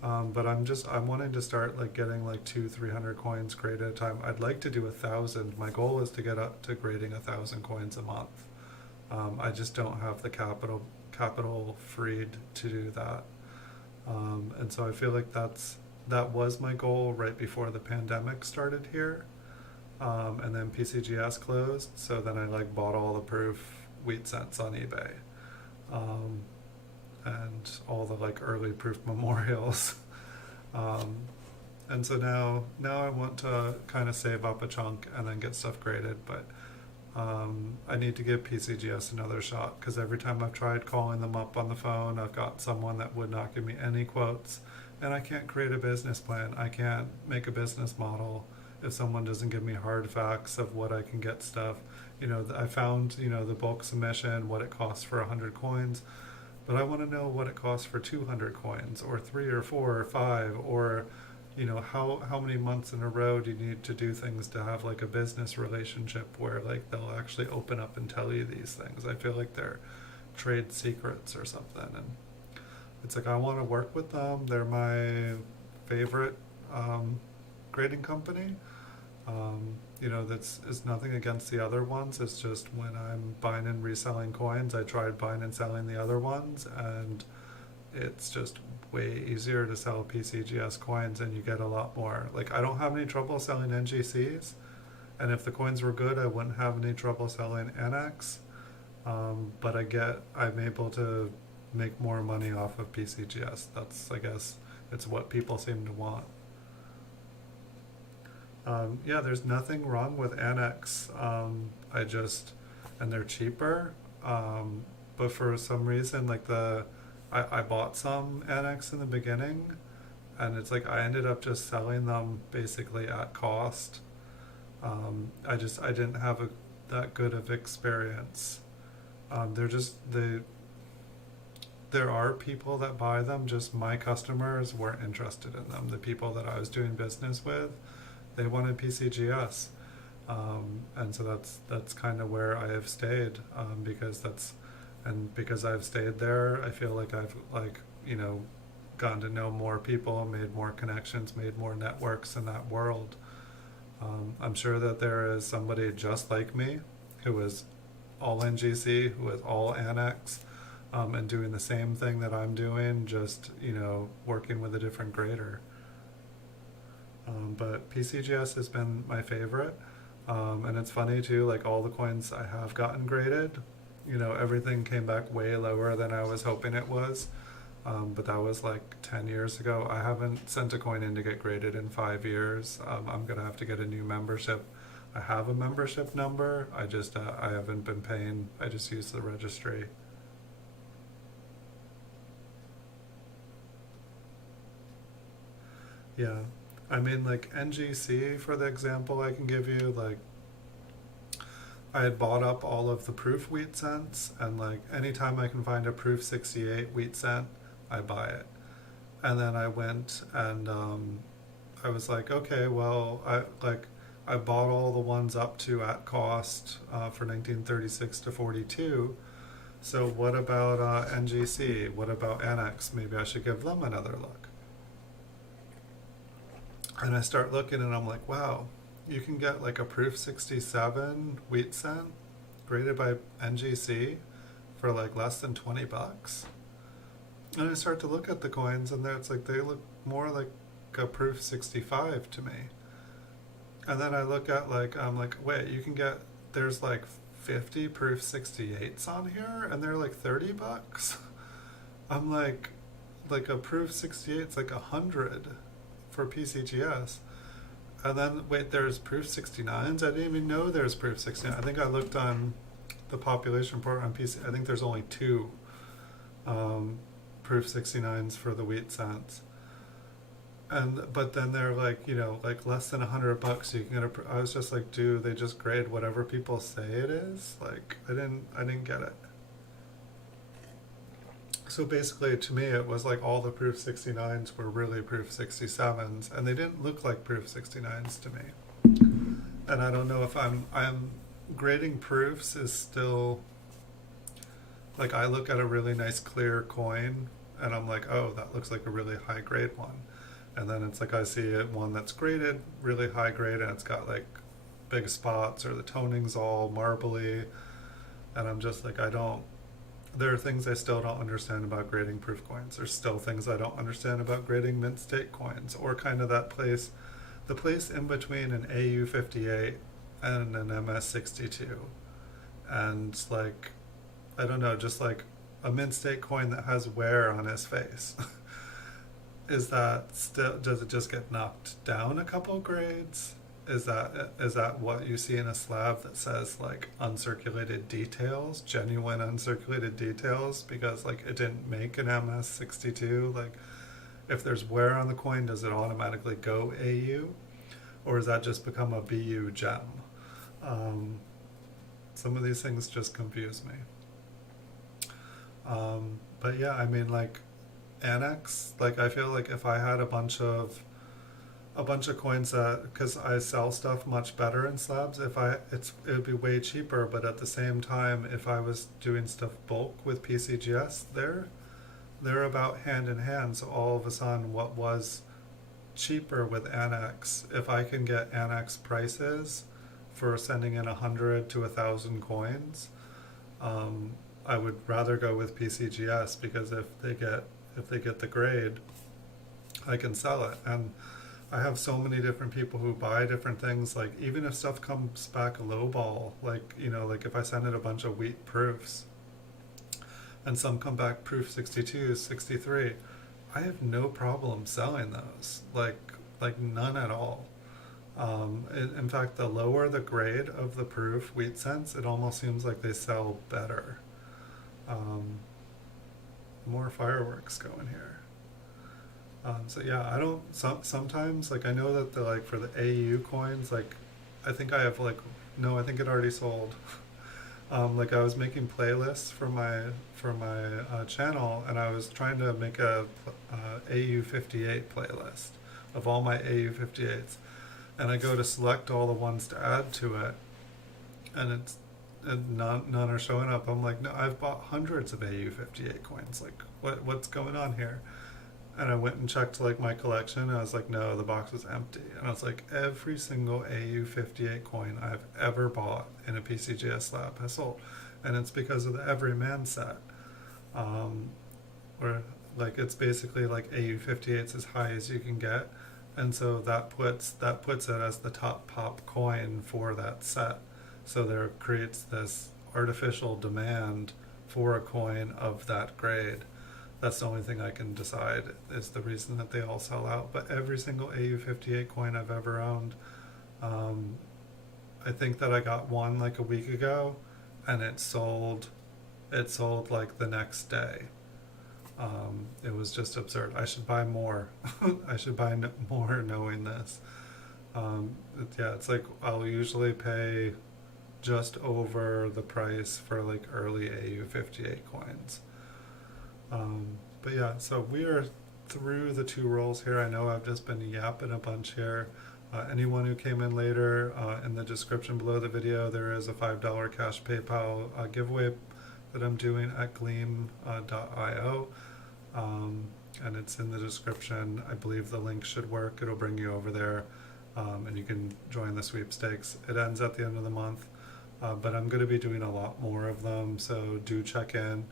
But I'm wanting to start like getting like 200-300 coins graded at a time. I'd like to do 1,000. My goal is to get up to grading 1,000 coins a month. I just don't have the capital freed to do that. And so I feel like that was my goal right before the pandemic started here. And then PCGS closed, so then I like bought all the proof wheat cents on eBay. Um, and all the like early proof memorials. um, and so now I want to kind of save up a chunk and then get stuff graded, but I need to give PCGS another shot, because every time I've tried calling them up on the phone, I've got someone that would not give me any quotes, and I can't create a business plan. I can't make a business model if someone doesn't give me hard facts of what I can get stuff. I found, the bulk submission, what it costs for 100 coins, but I want to know what it costs for 200 coins, or 3 or 4 or 5, or how many months in a row do you need to do things to have like a business relationship where like they'll actually open up and tell you these things. I feel like they're trade secrets or something, and it's like I want to work with them. They're my favorite grading company. That's is nothing against the other ones. It's just when I'm buying and reselling coins, I tried buying and selling the other ones, and it's just way easier to sell PCGS coins, and you get a lot more. Like, I don't have any trouble selling NGCs, and if the coins were good, I wouldn't have any trouble selling NX. But I'm able to make more money off of PCGS. I guess, it's what people seem to want. There's nothing wrong with Annex. And they're cheaper. But for some reason, like I bought some Annex in the beginning, and it's like I ended up just selling them basically at cost. I didn't have that good of experience. There are people that buy them, just my customers weren't interested in them. The people that I was doing business with, they wanted PCGS. And so that's kind of where I have stayed, because I've stayed there, I feel like I've gotten to know more people, made more connections, made more networks in that world. I'm sure that there is somebody just like me who is all NGC, who is all Annex, and doing the same thing that I'm doing, just working with a different grader. But PCGS has been my favorite, and it's funny too. Like, all the coins I have gotten graded, everything came back way lower than I was hoping it was. But that was like 10 years ago. I haven't sent a coin in to get graded in 5 years. I'm gonna have to get a new membership. I have a membership number. I haven't been paying. I just use the registry. Yeah, I mean, like NGC, for the example I can give you, like I had bought up all of the proof wheat cents, and like anytime I can find a proof 68 wheat cent, I buy it. And then I went and I was like, okay, well, I bought all the ones up to at cost for 1936 to 42. So what about NGC? What about Annex? Maybe I should give them another look. And I start looking, and I'm like, wow, you can get like a proof 67 wheat cent graded by NGC for like less than $20. And I start to look at the coins, and they look more like a proof 65 to me. And then I look at I'm like, wait, there's like 50 proof 68s on here, and they're like $30. I'm like a proof 68's like 100 for PCGS. And then, wait, there's proof 69s? I didn't even know there's proof 69. I think I looked on the population report on PC. I think there's only 2 proof 69s for the wheat cents. but then they're like, you know, like less than $100 you can get a. I was just like, do they just grade whatever people say it is? Like, I didn't get it. So basically, to me, it was like all the proof 69s were really proof 67s, and they didn't look like proof 69s to me. And I don't know if I'm grading proofs is still like, I look at a really nice clear coin and I'm like, oh, that looks like a really high grade one. And then it's like I see one that's graded really high grade and it's got like big spots or the toning's all marbly, and I'm just like, I don't. There are things I still don't understand about grading proof coins. There's still things I don't understand about grading mint state coins, or kind of that place, the place in between an AU58 and an MS62. And like, I don't know, just like a mint state coin that has wear on his face. Is that still, does it just get knocked down a couple grades? Is that what you see in a slab that says like uncirculated details, genuine uncirculated details, because like it didn't make an MS62? Like, if there's wear on the coin, does it automatically go AU, or does that just become a BU gem? Some of these things just confuse me. But yeah, I mean, like annex, like I feel like if I had a bunch of coins that, because I sell stuff much better in slabs, it would be way cheaper. But at the same time, if I was doing stuff bulk with PCGS, they're about hand in hand. So all of a sudden, what was cheaper with annex, if I can get annex prices for sending in 100 to 1,000 coins, I would rather go with PCGS, because if they get the grade, I can sell it. And I have so many different people who buy different things. Like, even if stuff comes back lowball, like, you know, like if I send in a bunch of wheat proofs and some come back proof 62, 63, I have no problem selling those. Like none at all. In fact, the lower the grade of the proof wheat cents, it almost seems like they sell better. More fireworks going here. So yeah, I don't. Sometimes, like, I know that the, like, for the AU coins, like, I think I have like, no, I think it already sold. Like, I was making playlists for my channel, and I was trying to make a AU58 playlist of all my AU58s, and I go to select all the ones to add to it, and none are showing up. I'm like, no, I've bought hundreds of AU58 coins. Like, what's going on here? And I went and checked like my collection, and I was like, no, the box was empty. And I was like, every single AU58 coin I've ever bought in a PCGS slab has sold. And it's because of the Everyman set. Where, like, it's basically like AU58's as high as you can get. And so that puts it as the top pop coin for that set. So there creates this artificial demand for a coin of that grade. That's the only thing I can decide is the reason that they all sell out. But every single AU58 coin I've ever owned, I think that I got one like a week ago, and it sold like the next day. It was just absurd. I should buy more. I should buy more knowing this. Yeah, it's like I'll usually pay just over the price for like early AU58 coins. But yeah, so we are through the 2 rolls here. I know I've just been yapping a bunch here. Anyone who came in later, in the description below the video, there is a $5 cash PayPal giveaway that I'm doing at gleam.io. And it's in the description. I believe the link should work. It'll bring you over there, and you can join the sweepstakes. It ends at the end of the month, but I'm going to be doing a lot more of them, so do check in.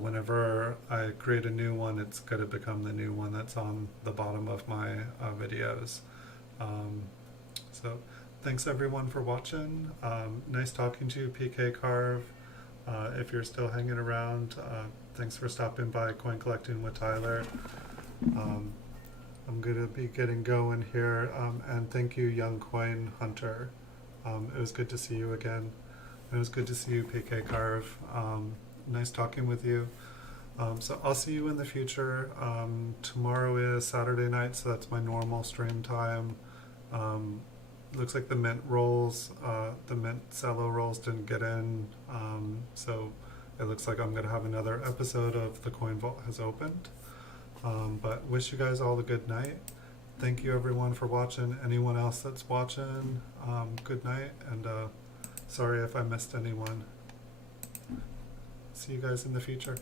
Whenever I create a new one, it's going to become the new one that's on the bottom of my videos. So thanks everyone for watching. Nice talking to you, PK Carve. If you're still hanging around, thanks for stopping by Coin Collecting with Tyler. I'm going to be getting going here, and thank you, Young Coin Hunter. It was good to see you again. It was good to see you, PK Carve. Nice talking with you. So I'll see you in the future. Tomorrow is Saturday night, so that's my normal stream time. Looks like the mint rolls, the mint cello rolls didn't get in, so it looks like I'm going to have another episode of The Coin Vault has opened. But wish you guys all a good night. Thank you everyone for watching. Anyone else that's watching, good night, and sorry if I missed anyone. See you guys in the future.